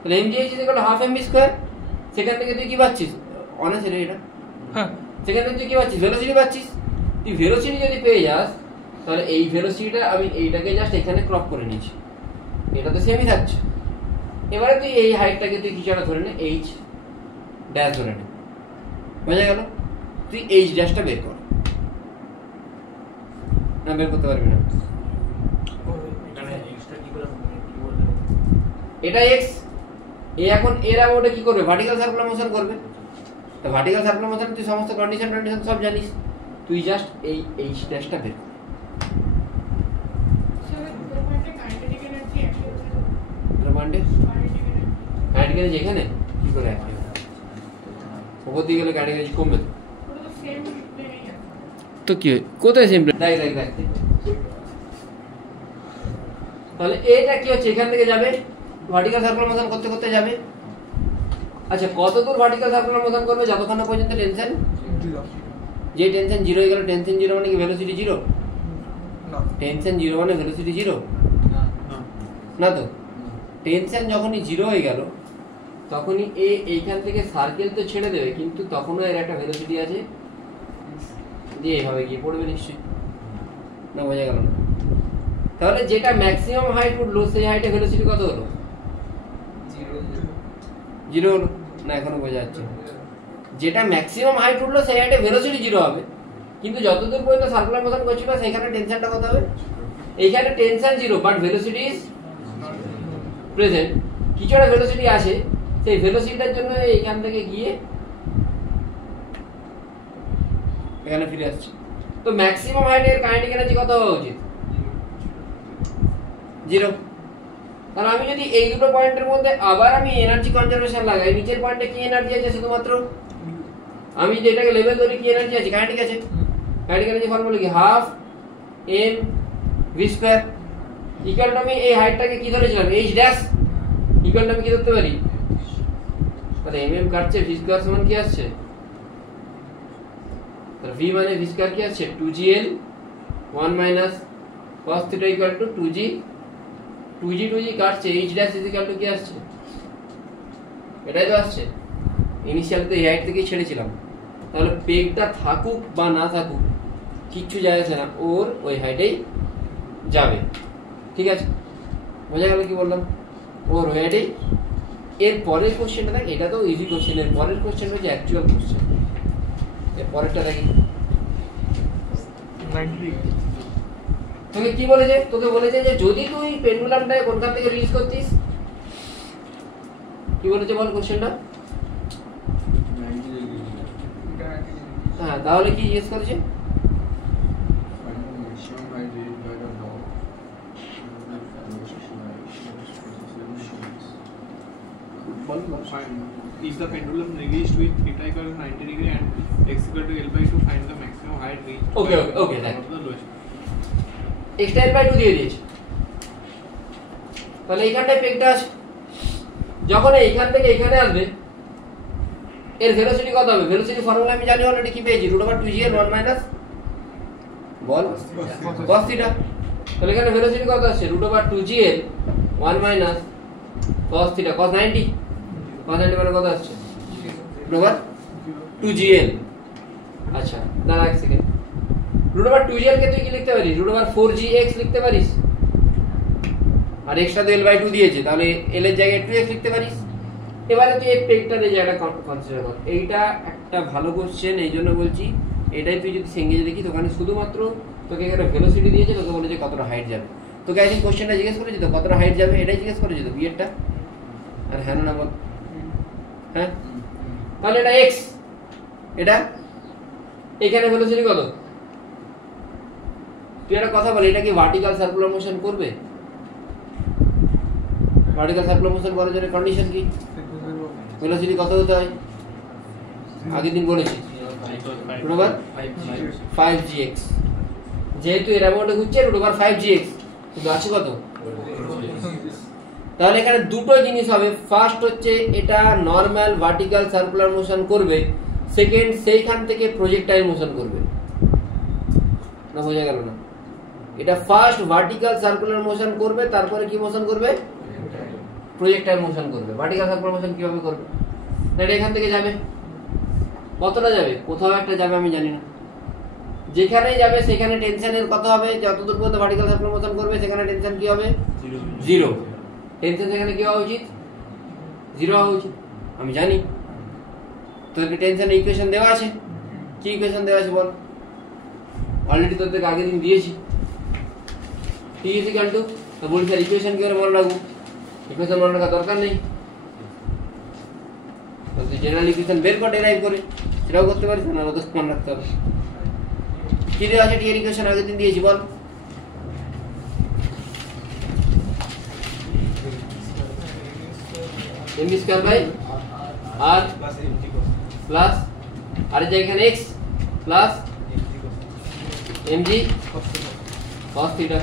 তাহলে mgh = ½ mv²। সেখান থেকে তুই কি পাচ্ছিস, অনেস্ট এটা, হ্যাঁ, সেখান থেকে তুই কি পাচ্ছিস, ভেলোসিটি পাচ্ছিস। তুই ভেলোসিটি যদি পেয়ে যাস, তাহলে এই ভেলোসিটিটা আমি এইটাকে জাস্ট এখানে ক্রপ করে নিয়েছি, এটা তো সেমই থাকছে। এবারে তুই এই হাইটটাকে তুই কিছু একটা ধরে নে, h ড্যাশ ধরে নে, বোঝা গেল? তুই h ড্যাশটা বের কর, না বের করতে পারবি না, এটা x, এ এখন এর অ্যাবাউটে কি করবে, ভার্টিক্যাল সার্কুলার মোশন করবে। তো ভার্টিক্যাল সার্কুলার মোশন তুই সমস্ত কন্ডিশন সব জানিস, তুই জাস্ট এই h ড্যাশটা বের কর। কাইনেটিক এনার্জি এখানে কি করে একই হবে, উপর দিকে গেলে কাইনেটিক এনার্জি কমবে তো। ওটা তো সেম প্লেনেই আছে। তো কি হয়? কোথায় সিম্পল দেখ তাহলে এটা কি হচ্ছে এখান থেকে যাবে ভার্টিক্যাল সার্কুলার মোশন করতে করতে যাবে। আচ্ছা কত দূর ভার্টিক্যাল সার্কুলার মোশন করবে? যতক্ষণ না পর্যন্ত টেনশন যে টেনশন জিরো হয়ে গেল। টেনশন জিরো মানে কি ভেলোসিটি জিরো? না টেনশন জিরো মানে ভেলোসিটি জিরো না না তো। টেনশন যখনই জিরো হয়ে গেল তখনই এইখান থেকে সার্কেল তো ছেড়ে দেবে, কিন্তু তখনও এর একটা ভেলোসিটি আছে যে এইভাবে গিয়ে পড়বে নিশ্চয়ই। না বোঝা গেল না? তাহলে যেটা ম্যাক্সিমাম হাইট উঠলো সেই হাইটে ভেলোসিটি কত হলো? জিরো হলো না? এখনো বোঝা যাচ্ছে না। যেটা ম্যাক্সিমাম হাইট উঠলো সেই হাইটে ভেলোসিটি জিরো হবে, কিন্তু যতদূর পর্যন্ত সার্কুলার মোশন করছিল সেখানে টেনশনটা কত হবে? এইখানে tension zero but velocity is present. কিছু একটা ভেলোসিটি আসে, সেই ভেলোসিটিটার জন্য এইখান থেকে গিয়ে এখানে ফিরে আসছে। তো ম্যাক্সিমাম হাইটের কাইনেটিক এনার্জি কত হওয়া উচিত? জিরো। তাহলে আমি যদি এই দুটো পয়েন্টের মধ্যে আবার আমি এনার্জি কনজারভেশন লাগাই, নিচের পয়েন্টে কি এনার্জি আছে? শুধুমাত্র আমি যেটাকে লেভেল ধরি কি এনার্জি আছে? কাইনেটিক আছে। কাইনেটিক এনার্জি ফর্মুলা কি? Half M V square equal to, আমি এই হাইটটাকে কি ধরেছিলাম? এইচ ড্যাশ ইকুয়াল টু আমি কি ধরতে পারি? তাহলে এম এম কাটছে, ভি স্কয়ার সমান কি আসছে? তাহলে ভি মানে ভি স্কয়ার কি আসছে? 2gl 1 minus cos theta equal to 2g 2g কাটছে, H dash is equal to কি আসছে? এটাই তো আসছে। ইনিশিয়াল তো এই হাইট থেকেই ছেড়েছিলাম। তাহলে পেগটা থাকুক বা না থাকুক কিচ্ছু যায় আসে না, ওর ওই হাইটেই যাবে। ঠিক আছে, বোঝা গেল কি বললাম? ওর ওই হাইটেই। এর পরের কোশ্চেনটা দেখ, এটা তো ইজি কোশ্চেন। এর পরের কোশ্চেনটা হচ্ছে অ্যাকচুয়াল কোশ্চেন। এর পরেরটা দেখি তোকে কি বলেছে? তোকে বলেছে যে যদি তুই পেন্ডুলামটাকে কোনখান থেকে রিলিজ করতিস, কি বলেছে বল কোশ্চেনটা? হ্যাঁ, তাহলে কি জিজ্ঞেস করেছে? Is the pendulum released with theta equal to 90 degree and x equal to L by 2, find the maximum height reached Okay, by the lowest. এক্সটা এল বাই 2 দিয়ে দিয়েছে। তাহলে এইখানটায় পেগটা আছে, যখন এইখান থেকে এখানে আসবে এর ভেলোসিটি কত হবে? ভেলোসিটি ফর্মুলা আমি জানি অলরেডি, কি পেয়েছি? √2gl 1 মাইনাস বল cos থিটা। তাহলে এখানে ভেলোসিটি কত আসছে? √2gl 1 minus cos theta. cos 90 মানে কত আসছে? √2gl। আচ্ছা দাঁড়া এক সেকেন্ড, √2gl কে তুই কি লিখতে পারিস? √4gx লিখতে পারিস। আর এক্সট্রা তো l/2 দিয়েছে, তাহলে l এর জায়গায় 2x লিখতে পারিস। এবারে তুই এই পেগটার এই জায়গাটা কনসিডার কর। এইটা একটা ভালো কোশ্চেন, এই জন্য বলছি এটাই তুই যদি সেঙ্গেজে দেখি, ওখানে শুধুমাত্র তোকে এখানে ভেলোসিটি দিয়েছে, তোকে বলেছে কতটা হাইট যাবে। তোকে আই থিঙ্ক কোশ্চেনটা জিজ্ঞেস করেছি তো, কতটা হাইট যাবে এটাই জিজ্ঞেস করেছি তো বিয়েরটা। আর হ্যাঁ না বল? হ্যাঁ, তাহলে এটা x, এটা এখানে ভেলোসিটি কত? তুই একটা কথা বল, এটা কি ভার্টিক্যাল সার্কুলার মোশন করবে? ভার্টিক্যাল সার্কুলার মোশন করার জন্য কন্ডিশন কি? ভেলোসিটি কত হতে হয়? আগের দিন বলেছি √5gx। যেহেতু এর অ্যামাউন্টে ঘুরছে √5gx, কিন্তু আছে কত? তাহলে এখানে দুটো জিনিস হবে। ফার্স্ট হচ্ছে এটা নরমাল ভার্টিক্যাল সার্কুলার মোশন করবে, সেকেন্ড সেইখান থেকে প্রজেক্টাইল মোশন করবে। না বোঝা গেল না? এটা ফার্স্ট ভার্টিক্যাল সার্কুলার মোশন করবে, তারপরে কি মোশন করবে? প্রজেক্টাইল মোশন করবে। ভার্টিক্যাল সার্কুলার মোশন কিভাবে করবে? এটা এখান থেকে যাবে, কতটা যাবে? কোথাও একটা যাবে, আমি জানি না। যেখানেই যাবে সেখানে টেনশনের কত হবে? যতদূর পর্যন্ত ভার্টিক্যাল সার্কুলার মোশন করবে সেখানে টেনশন কি হবে? জিরো। টেনশন সেখানে কি হওয়া উচিত? জিরো হওয়া উচিত, আমি জানি। তোদেরকে টেনশনের ইকুয়েশন দেওয়া আছে। কি ইকুয়েশন দেওয়া আছে বল? অলরেডি তোদেরকে আগের দিন দিয়েছি। টি ইজ ইকুয়াল টু, তো বলি স্যার ইকুয়েশন কি করে মনে রাখবো? ইকুয়েশন মনে রাখার দরকার নেই, তুই জেনারেল ইকুয়েশন বের করে ডেরাইভ করে সেটাও করতে পারিস, না তো মনে রাখতে হবে। কি দেওয়া আছে? টি এর ইকুয়েশন আগের দিন দিয়েছি, বল। mv square by r plus আর এই যে এখানে x plus mg cos theta.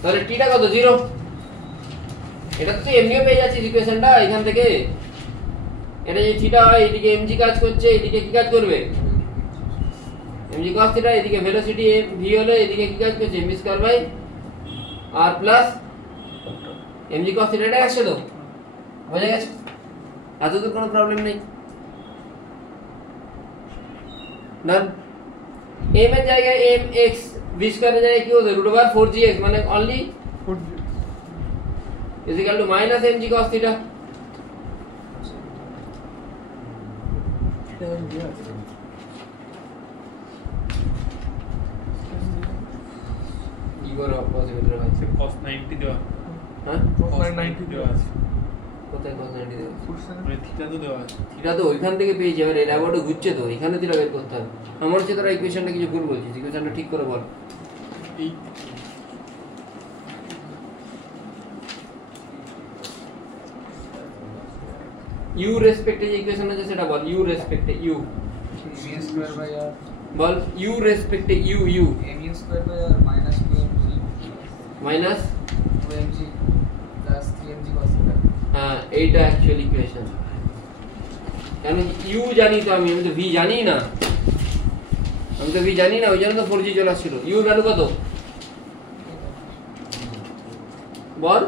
তাহলে টিটা কত 0, এটা তো এমনিও পেয়ে যাচ্ছি ইকুয়েশনটা এখান থেকে। এটা যে থিটা হয় এদিকে mg কাজ করছে, এদিকে কি কাজ করবে mg cos থিটা, এদিকে ভেলোসিটি v হলে এদিকে কি কাজ করছে mv square by r plus mg cos theta. এটা আসছে তো, বুঝে গেছে? এতদূর কোনো প্রবলেম নেই। ডান। m এর জায়গায় mx v স্কয়ার এর জায়গায় কি হবে √4gx, মানে only 4G is equal to minus mg cos theta। কি করে পসিবল রে ভাই? সে cos 90 দেওয়া, হ্যাঁ cos 90 দেওয়া আছে, কোথায় cos 90 দেবে? মানে থিটা তো দেওয়া আছে। থিটা তো ওইখান থেকে পেয়েছি, এবার এর অ্যাবাউটে ঘুরছে তো, এখানে থিটা বের করতে হবে। আমার হচ্ছে তোরা ইকুয়েশনটা কিছু ভুল বলছিস, ইকুয়েশনটা ঠিক করে বল। এই u রেসপেক্টে যে ইকুয়েশন আছে সেটা বল। u রেসপেক্টে u mu square by r ball. u রেসপেক্টে u mu square by r minus 2mg minus 2mg plus 3mg cos theta। হ্যাঁ এইটা অ্যাকচুয়াল ইকুয়েশন। কেন u জানি তো, আমি তো v জানি না, আমি তো v জানি না, ওই জন্য তো 4g চলে আসছিল। u ভ্যালু কত বল?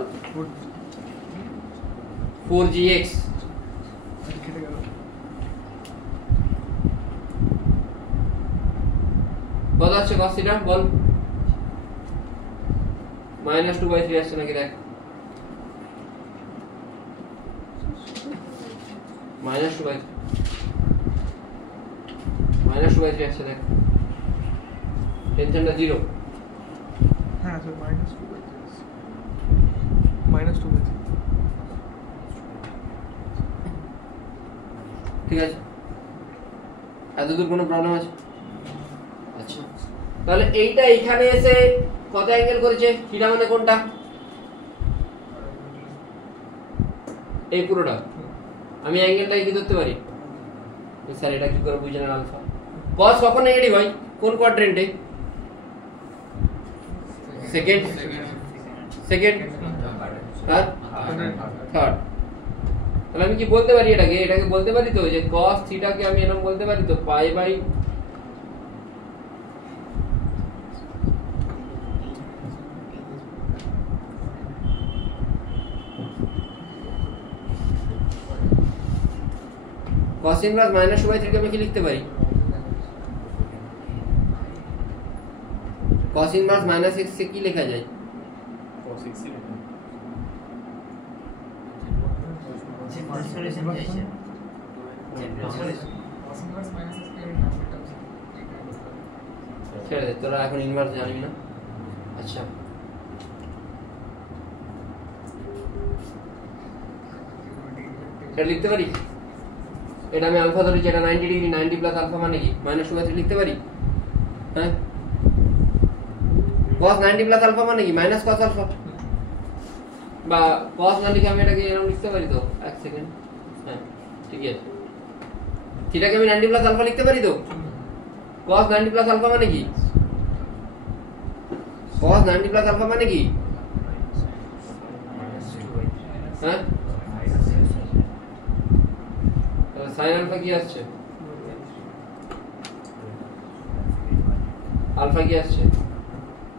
4gx কেটে গেল। কত আসছে cos থিটা বল? -2/3 আসছে নাকি দেখ। -2/3 আসছে দেখ, টেনশনটা 0। হ্যাঁ স্যার -2/3 ঠিক আছে, এতদূর কোনো প্রবলেম আছে? আচ্ছা, তাহলে এইটা এখানে এসে কত অ্যাঙ্গেল করেছে? থিটা মানে কোনটা? এই পুরোটা। আমি অ্যাঙ্গেলটাকে কি ধরতে পারি? স্যার এটা কি করে বুঝলেন আলফা? cos কখন নেগেটিভ হয়? কোন কোয়াড্রেন্টে? সেকেন্ড, হ্যাঁ থার্ড। তাহলে আমি কি বলতে পারি এটাকে বলতে পারি তো যে cos থিটাকে আমি এরকম বলতে পারি তো পাই বাই cos ইনভার্স -2/3 কে আমি কি লিখতে পারি? cos ইনভার্স -x কে কি লেখা যায়? cos x এর cos inverse minus s square না সেটা ছেড়ে দে, তোরা এখন ইনভার্স জানিস না। আচ্ছা, এটা লিখতে পারি? এটা আমি আলফা ধরেছি, এটা 90 ডিগ্রি, 90 প্লাস আলফা মানে কি -2/3 লিখতে পারি? হ্যাঁ, cos 90 প্লাস আলফা মানে কি মাইনাস cos আলফা, বা cos না লিখে আমি এটাকে এরকম লিখতে পারি তো? এক সেকেন্ড, হ্যাঁ ঠিক আছে। থিটাকে আমি 90 প্লাস আলফা লিখতে পারি তো? cos 90 প্লাস আলফা মানে কি? cos 90 প্লাস আলফা মানে কি? হ্যাঁ, sin আলফা কি আসছে? আলফা কি আসছে?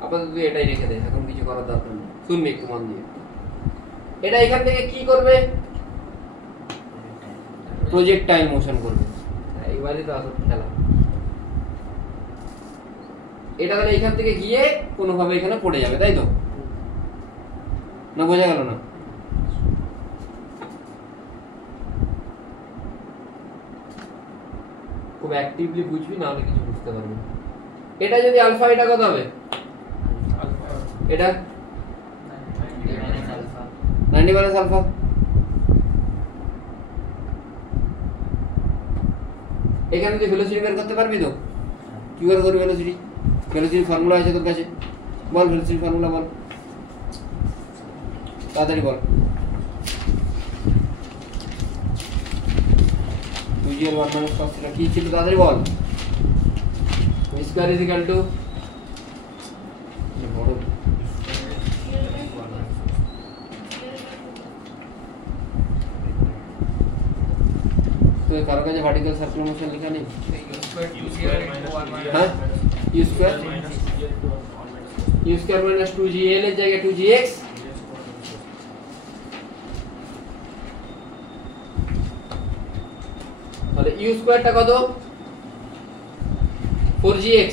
আপাতত তুই এটাই রেখে দে, এখন কিছু করার দরকার নেই, শুনবি একটু মন দিয়ে। এটা এখান থেকে কি করবে? প্রজেক্টাইল মোশন করবে। এইবারই তো আসল খেলা। এটা তাহলে এখান থেকে গিয়ে কোনোভাবে এখানে পড়ে যাবে, তাই তো? না বোঝা গেল না? খুব অ্যাক্টিভলি বুঝবি, না হলে কিছু বুঝতে পারবি না। এটা যদি আলফা, এটা কত হবে? এটা 90 মাইনাস আলফা। এখানে তুই ভেলোসিটি বের করতে পারবি তো? কি করে করবি ভেলোসিটি? ভেলোসিটি ফর্মুলা আছে তোর কাছে, বল ভেলোসিটি ফর্মুলা বল, তাড়াতাড়ি বল। 2gl 1 minus cos theta কি ছিল তাড়াতাড়ি বল v square is equal to বড় তো কারো কাছে ভার্টিক্যাল সার্কুলার মোশন লেখা নেই হ্যাঁ u square minus 2gl এর জায়গায় 2gx তাহলে u স্কয়ারটা কত 4gx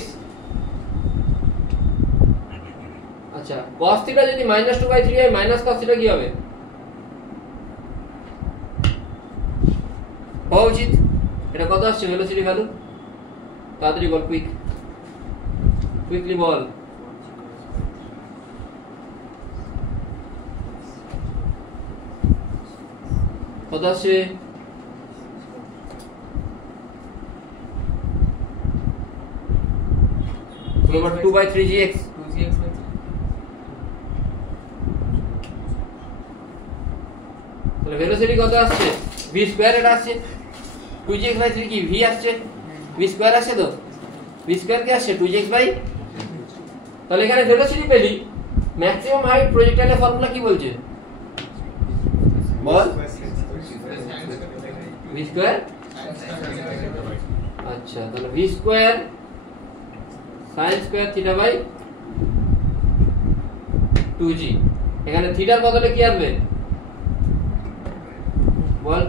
আচ্ছা cos θ যদি -2/3 হয় মাইনাস cos θ কি হবে হওয়া উচিত এটা কত আসছে ভেলোসিটি ভ্যালু তাড়াতাড়ি বল কুইকলি বল কত আসছে over 2/3gx 2gx by 3 তাহলে ভেলোসিটি কত আসছে v স্কয়ার এটা আসছে 2gx by 3 কি v আসছে v স্কয়ার আসছে তো v স্কয়ার কি আসছে 2gx by তাহলে এখানে ভেলোসিটি পেলি ম্যাক্সিমাম হাইট প্রজেক্টাইলের ফর্মুলা কি বলছে বল v স্কয়ার আচ্ছা তাহলে v square sin square theta by 2g এখানে থিটার বদলে কি আসবে বল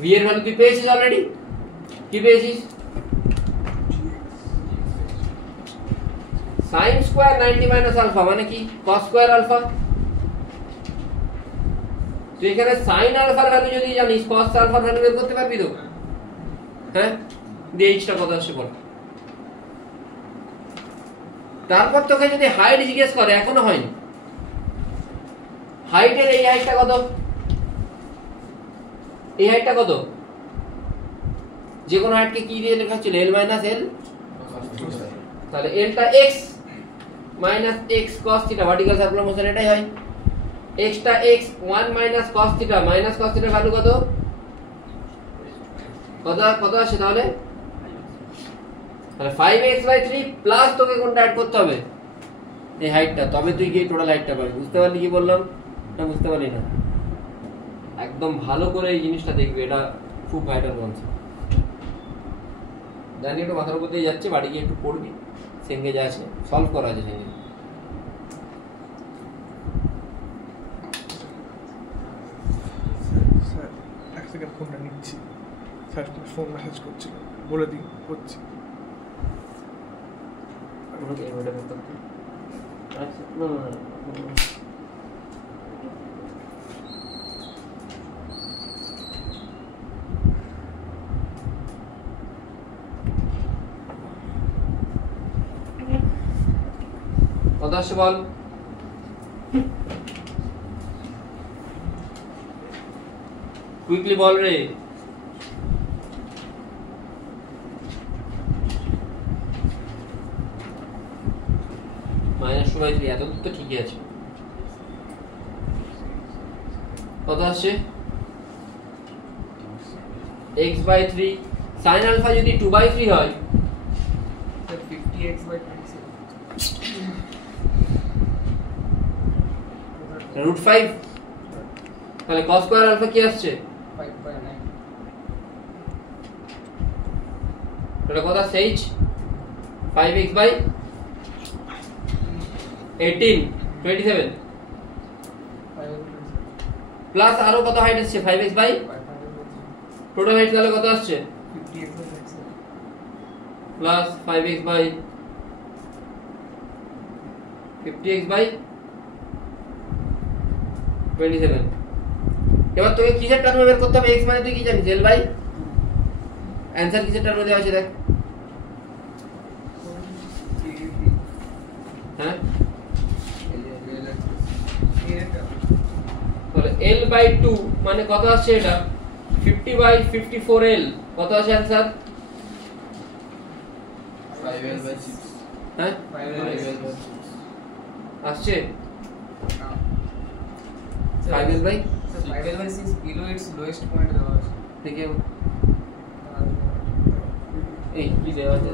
v এর ভ্যালু তুই পেয়েছিস অলরেডি কি পেয়েছিস sin স্কয়ার 90 মাইনাস আলফা মানে কি cos স্কয়ার আলফা তুই এখানে sin আলফার ভ্যালু যদি জানিস cos আলফার ভ্যালু বের করতে পারবি তো হ্যাঁ দিয়ে এইচটা কত আসছে বল তারপর তোকে যদি হাইট জিজ্ঞেস করে এখনো হয়নি হাইটের এই হাইটটা কত এই হাইটটা কত যে কোন হাইটকে কি দিয়ে লেখা ছিল l - l তাহলে lটা x - x cos θ vertical circular motion এটাই হয় x টা x 1 - cos θ cos θ এর ভ্যালু কত কত আসে তাহলে 5x/3 প্লাস তোকে কোনটা অ্যাড করতে হবে এই হাইটটা তবে তুই কি টোটাল হাইটটা পাবি বুঝতে পারলি কি বললাম না বুঝতে পারলি না একদম ভালো করে এই জিনিসটা দেখবি এটা খুব ভাইটাল কনসেপ্ট জানি একটু মাথার উপর দিয়ে যাচ্ছে বাড়ি গিয়ে একটু পড়বি সেঙ্গে যা আছে সলভ করা আছে সেঙ্গে স্যার এক সেকেন্ড ফোনটা নিচ্ছি স্যার ফোন মেসেজ করছি বলে দিই করছি আচ্ছা না কত আসছে বল কুইকলি বল রে -2/3 এত তো ঠিকই আছে কত আসছে x/3 sin আলফা যদি 2/3 হয় 50x by 27 √5 তাহলে cos স্কয়ার আলফা কি আসছে 5/9 এটা কত আসছে h 5x/18 27 প্লাস আরো কত হাইট আসছে 5x/5 টোটাল হাইট তাহলে কত আসছে 50x by 27 প্লাস 5x/50x/27 এবার তোকে কিসের টার্মে বের করতে হবে x মানে তুই কি জানিস l বাই অ্যানসার কিসের টার্মে দেওয়া আছে দেখ হ্যাঁ তাহলে l বাই 2 মানে কত আসছে এটা 50/54l কত আছে অ্যানসার 5l by 6 হ্যাঁ 5l by 6 আসছে 5l by 7 5L/6 below its lowest point দেওয়া আছে। দেখে এই কি দেওয়া আছে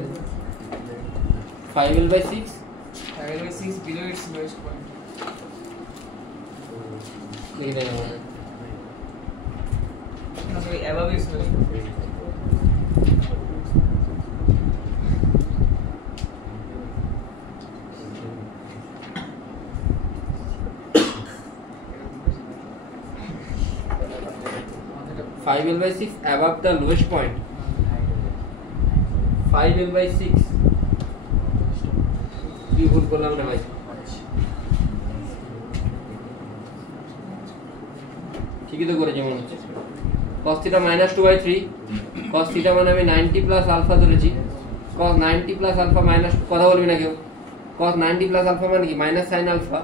5L/6 5L/6 below its lowest point। দেখে দেওয়া No, sorry, above its lowest point। 5L/6 above the lowest point 5L/6 কি ভুল করলাম না ভাই ঠিকই তো করেছি মনে হচ্ছে cos θ -2/3 cos θ মানে আমি 90 প্লাস আলফা ধরেছি cos 90 প্লাস আলফা মাইনাস কথা বলবি না কেউ cos 90 প্লাস আলফা মানে কি minus sin alpha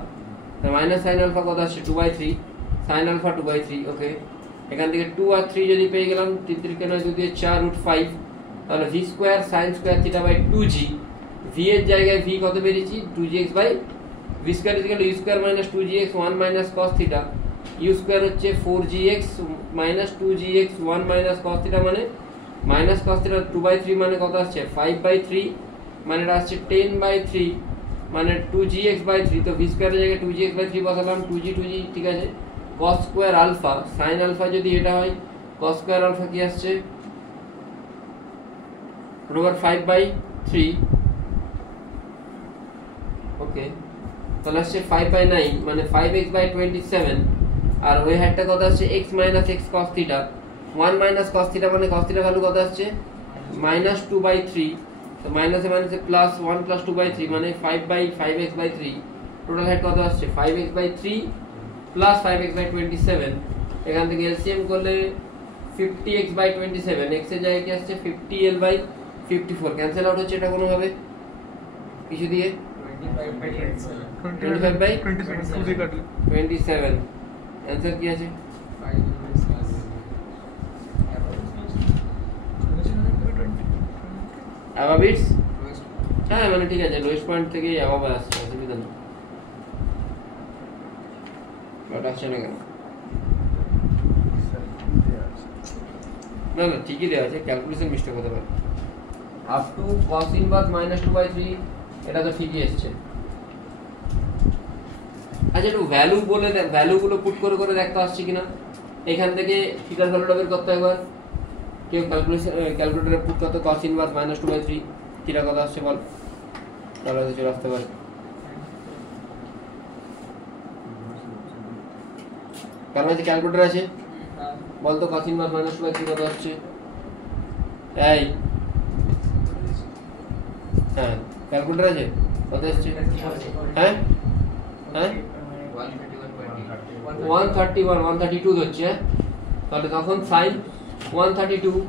minus sin alpha কত আসছে 2/3 sin আলফা 2/3 ওকে এখান থেকে 2 আর 3 যদি পেয়ে গেলাম 3 কে 9 দিয়ে 4√5 তাহলে v square sin square θ by 2g v এর জায়গায় v কত পেয়েছি 2gx by v square u square minus 2gx 1 minus cos θ u square হচ্ছে 4gx minus 2gx 1 minus cos θ মানে মাইনাস cos θ 2/3 মানে কত আসছে 5/3 মানে এটা আসছে 10/3 মানে 2gx/3 তো v স্কয়ারের জায়গায় 2gx/3 বসালাম 2g ঠিক আছে cos square alpha sin alpha যদি এটা হয় cos স্কয়ার আলফা কি আসছে √ 5/3 ওকে তাহলে আসছে 5/9 মানে 5x/27 আর ওই হারটা কত আসছে x - x cos θ 1 minus cos θ মানে cos θ ভ্যালু কত আসছে -2/3 তো মাইনাসে মাইনাসে প্লাস 1 + 2/3 মানে 5/5x/3 টোটাল হার কত আসছে 5x/3 প্লাস 5x/27 এখান থেকে এলসিএম করলে 50x/27 x এর জায়গায় কি আসছে 50l/54 ক্যান্সেল আউট হচ্ছে এটা কোনো ভাবে কিছু দিয়ে 25/27 आंसर কি আছে 5 above its হ্যাঁ মানে ঠিক আছে লোয়েস্ট পয়েন্ট থেকে above আসছে অসুবিধা নেই বাট আসছে না কেন না না ঠিকই দেওয়া আছে ক্যালকুলেশন মিস্টেক হতে পারে আপ টু cos ইনভার্স -2/3 এটা তো ঠিকই এসেছে আচ্ছা একটু ভ্যালু বলে ভ্যালুগুলো পুট করে করে দেখতে আসছে কিনা এখান থেকে থিটার ভ্যালুটা বের করতে একবার কেউ ক্যালকুলেটরে পুট করতে cos ইনভার্স -2/3 থিটা কত আসছে বল তাহলে তো চলে আসতে পারে কার কাছে ক্যালকুলেটর আছে বল তো cos ইনভার্স -2/3 কত আসছে এই হ্যাঁ ক্যালকুলেটর আছে কত আসছে হ্যাঁ হ্যাঁ 132 হচ্ছে তাহলে তখন sin 132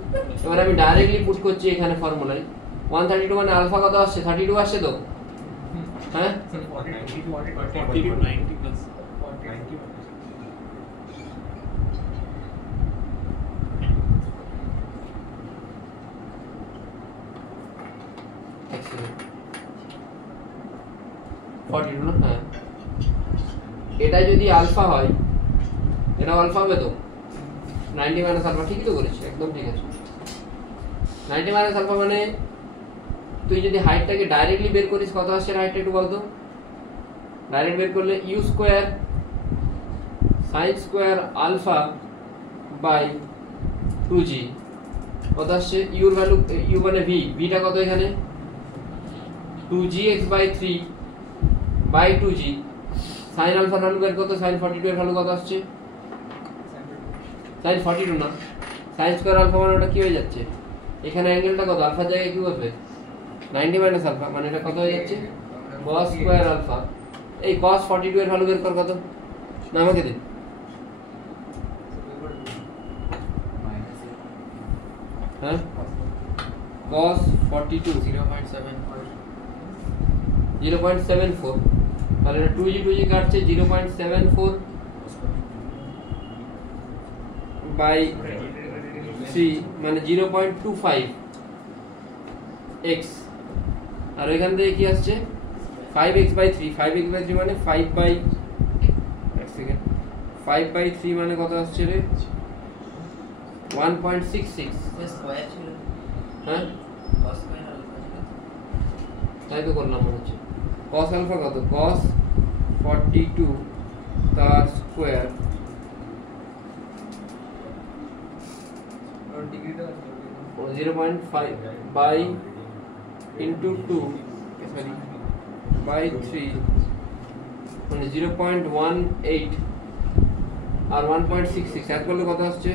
এবার আমি ডাইরেক্টলি পুট করছি এখানে ফর্মুলায় 132 মানে আলফা কত আসছে 32 আসছে তো হ্যাঁ 42 90 প্লাস 42 না হ্যাঁ এটা যদি আলফা হয় এটা আলফা হবে তো 90 মাইনাস আলফা ঠিকই তো করেছি একদম ঠিক আছে 90 মাইনাস আলফা মানে তুই যদি হাইটটাকে ডাইরেক্টলি বের করিস কত আসছে হাইটটা একটু বল তো ডাইরেক্ট বের করলে u square sin square alpha by 2g কত আসছে u এর ভ্যালু u মানে v টা কত এখানে 2gx/3 by 2g sin alpha value বের কত sin 42 এর ভ্যালু কত আসছে sin 42 না sin স্কয়ার আলফা মানে ওটা কি হয়ে যাচ্ছে এখানে অ্যাঙ্গেলটা কত আলফা জায়গায় কি হবে 90 মাইনাস আলফা মানে এটা কত হয়ে যাচ্ছে cos স্কয়ার আলফা এই cos 42 এর ভ্যালু বের কর কত না আমাকে দে হ্যাঁ cos 42 0.74 তাহলে এটা 2g কাটছে 0.74 বাই 3 মানে 0.25 x আর এখান থেকে কি আসছে 5x/3 5x/3 মানে 5 বাই এক সেকেন্ড 5/3 মানে কত আসছে রে? 1.66। স্কয়ার ছিল হ্যাঁ cos স্কয়ার আলফা ছিল তাই তো করলাম মনে হচ্ছে। cos আলফা কত? cos 42 তার স্কয়ার और डिग्री तो 0.5 by into 2 sorry by 3 মানে 0.18 আর 1.66 অ্যাড করলে কত আসছে?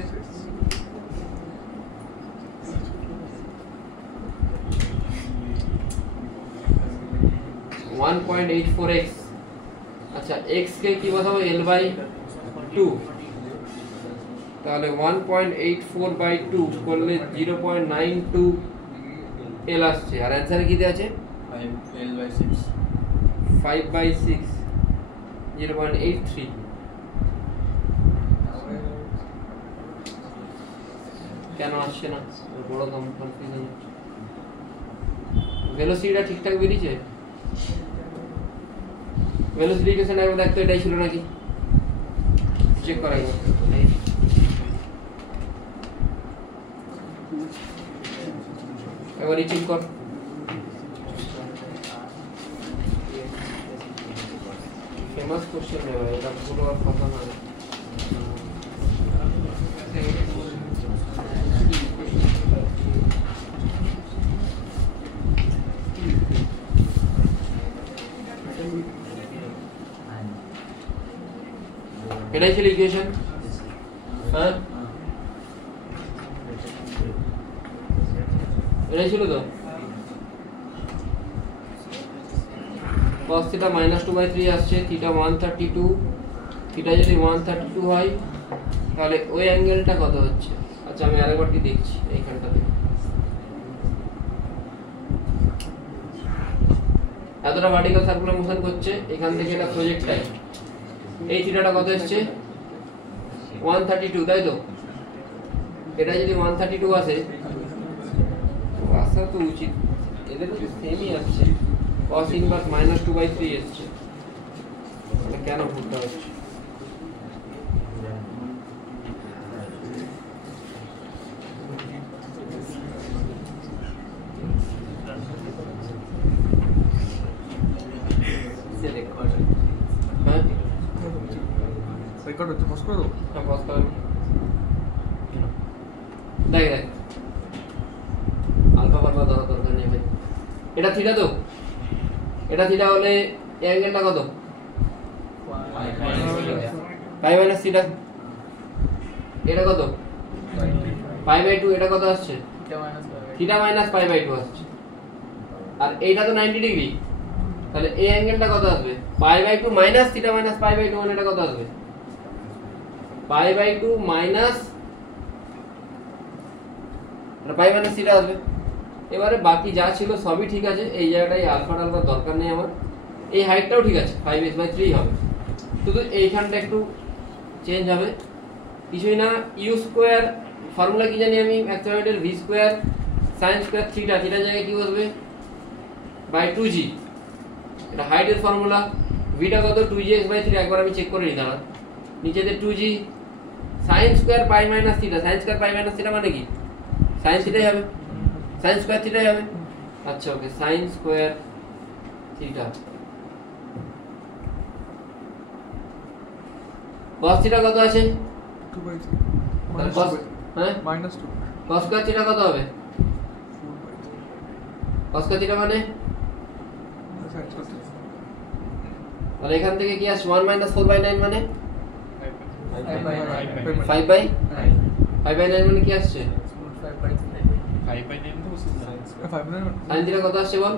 1.84x। আচ্ছা x কে কি বসাবো? l/2। তাহলে 1.84/2 করলে 0.92 l আসছে। আর অ্যানসারে কি দেয়া আছে? 5l/6 5/6 0.83। কেন আসছে না? বড় কনফিউশন হচ্ছে। ভেলোসিটিটা ঠিকঠাক বেরিয়েছে? ভেলোসিটি ইকুয়েশন একবার দেখতো এটাই ছিল নাকি? চেক করা গেল। একবার চেক কর। ফেমাস কোশ্চেন নেই ভাই, এটা ভুল হওয়ার কথা না। এটাই ছিল ইকুয়েশন। হ্যাঁ এটাই ছিল তো। cos θ -2/3 আসছে, θ 132, θ যদি 132 হয় তাহলে ওই অ্যাঙ্গেলটা কত হচ্ছে? আচ্ছা আমি আরেকবারটি দেখছি এইখানটাতে। এতটা ভার্টিক্যাল সার্কুলার মোশন করছে, এখান থেকে এটা প্রজেক্টাইল। এই থিটাটা কত আসছে? 132, তাই তো? এটা যদি 132 আসে, আসা তো উচিত, এদের তো সেমই আসছে। cos ইনভার্স -2/3 আসছে, তাহলে কেন ভুলটা হচ্ছে? হ্যাঁ রেকর্ড হচ্ছে, পজ করে দেবো। হ্যাঁ পজ করেন। দেখ আলফা ফালফা দরকার নেই ভাই। এটা থিটা তো, এটা থিটা হলে এই অ্যাঙ্গেলটা কত? পাই মাইনাস থিটা। এটা কত? π/2। এটা কত আসছে? থিটা মাইনাস π/2 আসছে। আর এইটা তো 90 ডিগ্রি, তাহলে এই অ্যাঙ্গেলটা কত আসবে? π/2 মাইনাস থিটা মাইনাস π/2 মানে এটা কত আসবে? π/2 মাইনাস এটা পাই মাইনাস থিটা আসবে। এবারে বাকি যা ছিল সবই ঠিক আছে, এই জায়গাটায় আলফা টালফার দরকার নেই আমার। এই হাইটটাও ঠিক আছে, 5x/3 হবে, শুধু এইখানটা একটু চেঞ্জ হবে, কিছুই না। ইউ স্কোয়ার ফর্মুলা কি জানি আমি? Accelerometer V square sine square theta, থিটার জায়গায় কি বসবে? By 2g। এটা হাইটের ফর্মুলা। ভিটা কত? 2gx/3। একবার আমি চেক করে নিই, দাঁড়া। নিচেতে 2g সাইন স্কোয়ার পাই মাইনাস থিটা। সাইন স্কোয়ার পাই মাইনাস থিটা মানে কি? সাইন থিটাই হবে, সাইন স্কোয়ার থিটাই হবে। আচ্ছা okay, sine square theta. cos theta কত আছে? 2/3 তাহলে cos হ্যাঁ -2 cos স্কয়ার থিটা কত হবে? 4/3 cos স্কয়ার থিটা মানে আচ্ছা আচ্ছা। তাহলে এখান থেকে কি আসছে? 1 - 4/9 মানে 5/9 5/9 মানে কি আসছে? 5/9 তো বসে যায়। 5/9 সাইন থিটা কত আসছে বল?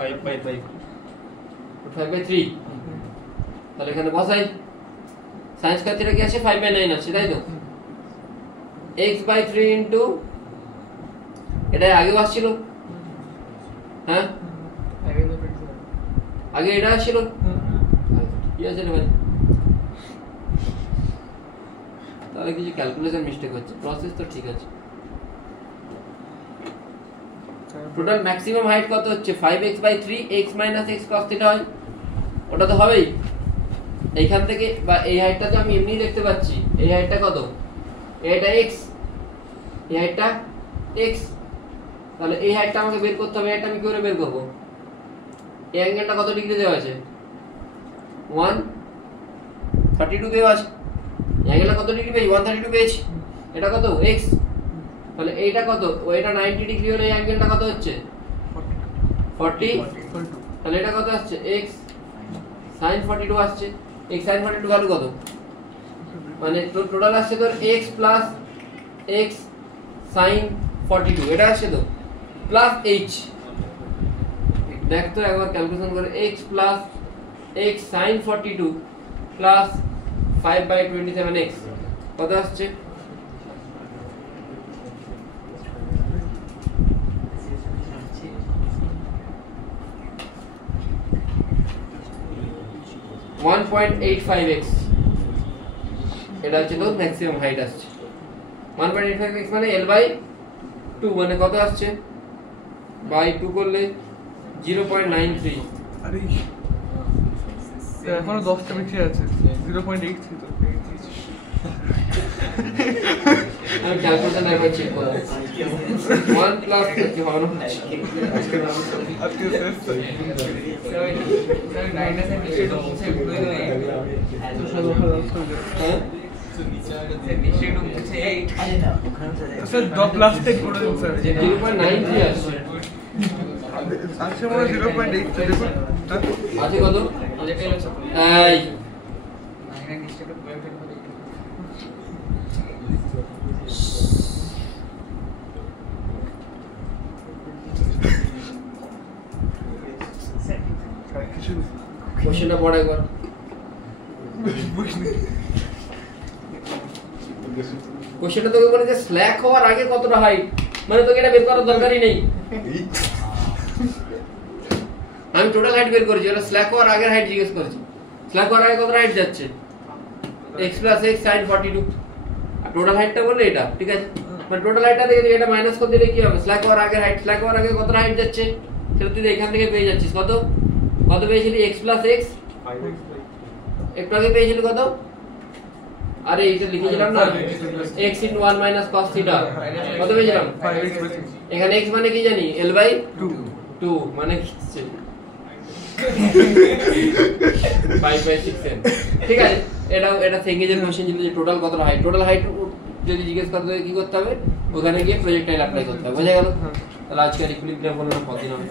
5/5 5/3। তাহলে এখানে বসাই, সাইন স্কয়ার থিটা কি আছে? 5/9 আছে, তাই তো? x/3 ইনটু এটা আগেও আসছিল, হ্যাঁ আগে এটা আসছিল, কি আছে রে ভাই? তাহলে কিছু ক্যালকুলেশন মিস্টেক হচ্ছে, প্রসেস তো ঠিক আছে। টোটাল ম্যাক্সিমাম হাইট কত হচ্ছে? 5x/3 x - x cos theta হয়, ওটা তো হবেই। এইখান থেকে বা এই হাইটটা তো আমি এমনি দেখতে পাচ্ছি, এই হাইটটা কত, এই হাইটটা x, এই হাইটটা x, তাহলে এই হাইটটা আমাকে বের করতে হবে। এটা আমি কি করে বের করব? এই অ্যাঙ্গেলটা কত ডিগ্রি দেওয়া আছে? 132 দেওয়া আছে। অ্যাঙ্গেলটা কত ডিগ্রি পেয়েছি? 132 পেয়েছি। এটা কত? x। তাহলে এইটা কত? ওইটা 90 ডিগ্রি হলে এই অ্যাঙ্গেলটা কত হচ্ছে? 40। তাহলে এটা কত আসছে? x sin 42 আসছে। x sin 42 ভ্যালু কত? মানে টোটাল আসছে তোর x প্লাস x sin 42, এটা আসছে তো প্লাস h। দেখ তো একবার ক্যালকুলেশন করে, x plus x sin 42 plus 5/27x কত আসছে? (1.85x) এটা হচ্ছে তো ম্যাক্সিমাম হাইট আসছে। 1.85x মানে l/2 মানে কত আসছে? বাই 2 করলে 0.93। আরে এখনো 10টা বেশি আছে, 0.83 তো। আমি ক্যালকুলেশন একবার চেক করব। 1 প্লাস কি হবে না? আজকে শেষ তো। হ্যাঁ স্যার 10 প্লাস টেক করে দিন স্যার। 0.93 আসছে। আজকে মনে হয় 0.83 দেখুন। আছে কত? এই কোশ্চেনটা পড়া একবার। কোশ্চেনটা তোকে বলে যে স্ল্যাক হওয়ার আগে কতটা হাইট, মানে তোকে এটা বের করার দরকারই নেই। আমি টোটাল হাইট বের করেছি, এটা স্ল্যাক হওয়ার আগের হাইট জিজ্ঞেস করেছি। স্ল্যাক হওয়ার আগে কতটা হাইট যাচ্ছে? x + x sin 42। আর টোটাল হাইটটা বললে এটা ঠিক আছে, মানে টোটাল হাইটটা থেকে এটা মাইনাস করে দিলে কি হবে? স্ল্যাক হওয়ার আগের হাইট, স্ল্যাক হওয়ার আগে কতটা হাইট যাচ্ছে সেটা তুই এখান থেকে পেয়ে যাচ্ছিস। কত কত পেয়েছিলি? x + x, একটু আগে পেয়েছিলি কত? আরে এইটা লিখেছিলাম না, x * 1 - cos θ কত পেয়েছিলাম? এখানে x মানে কি জানি? l/2 মানে 5/6n। ঠিক আছে, এটা সেকেন্ডের কোশ্চেন ছিল যে টোটাল কতটা হাইট। টোটাল হাইট যদি জিজ্ঞেস করতে হয় কি করতে হবে? ওখানে গিয়ে প্রজেক্টাইল অ্যাপ্লাই করতে হবে। বুঝে গেল? তাহলে আজকে আর ইকুইলিব্রিয়াম বললাম না, কতদিন হবে?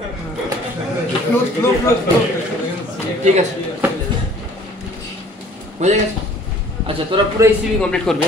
ঠিক আছে, বুঝে গেছে? আচ্ছা, তোরা পুরো ইসিবি কমপ্লিট করবে।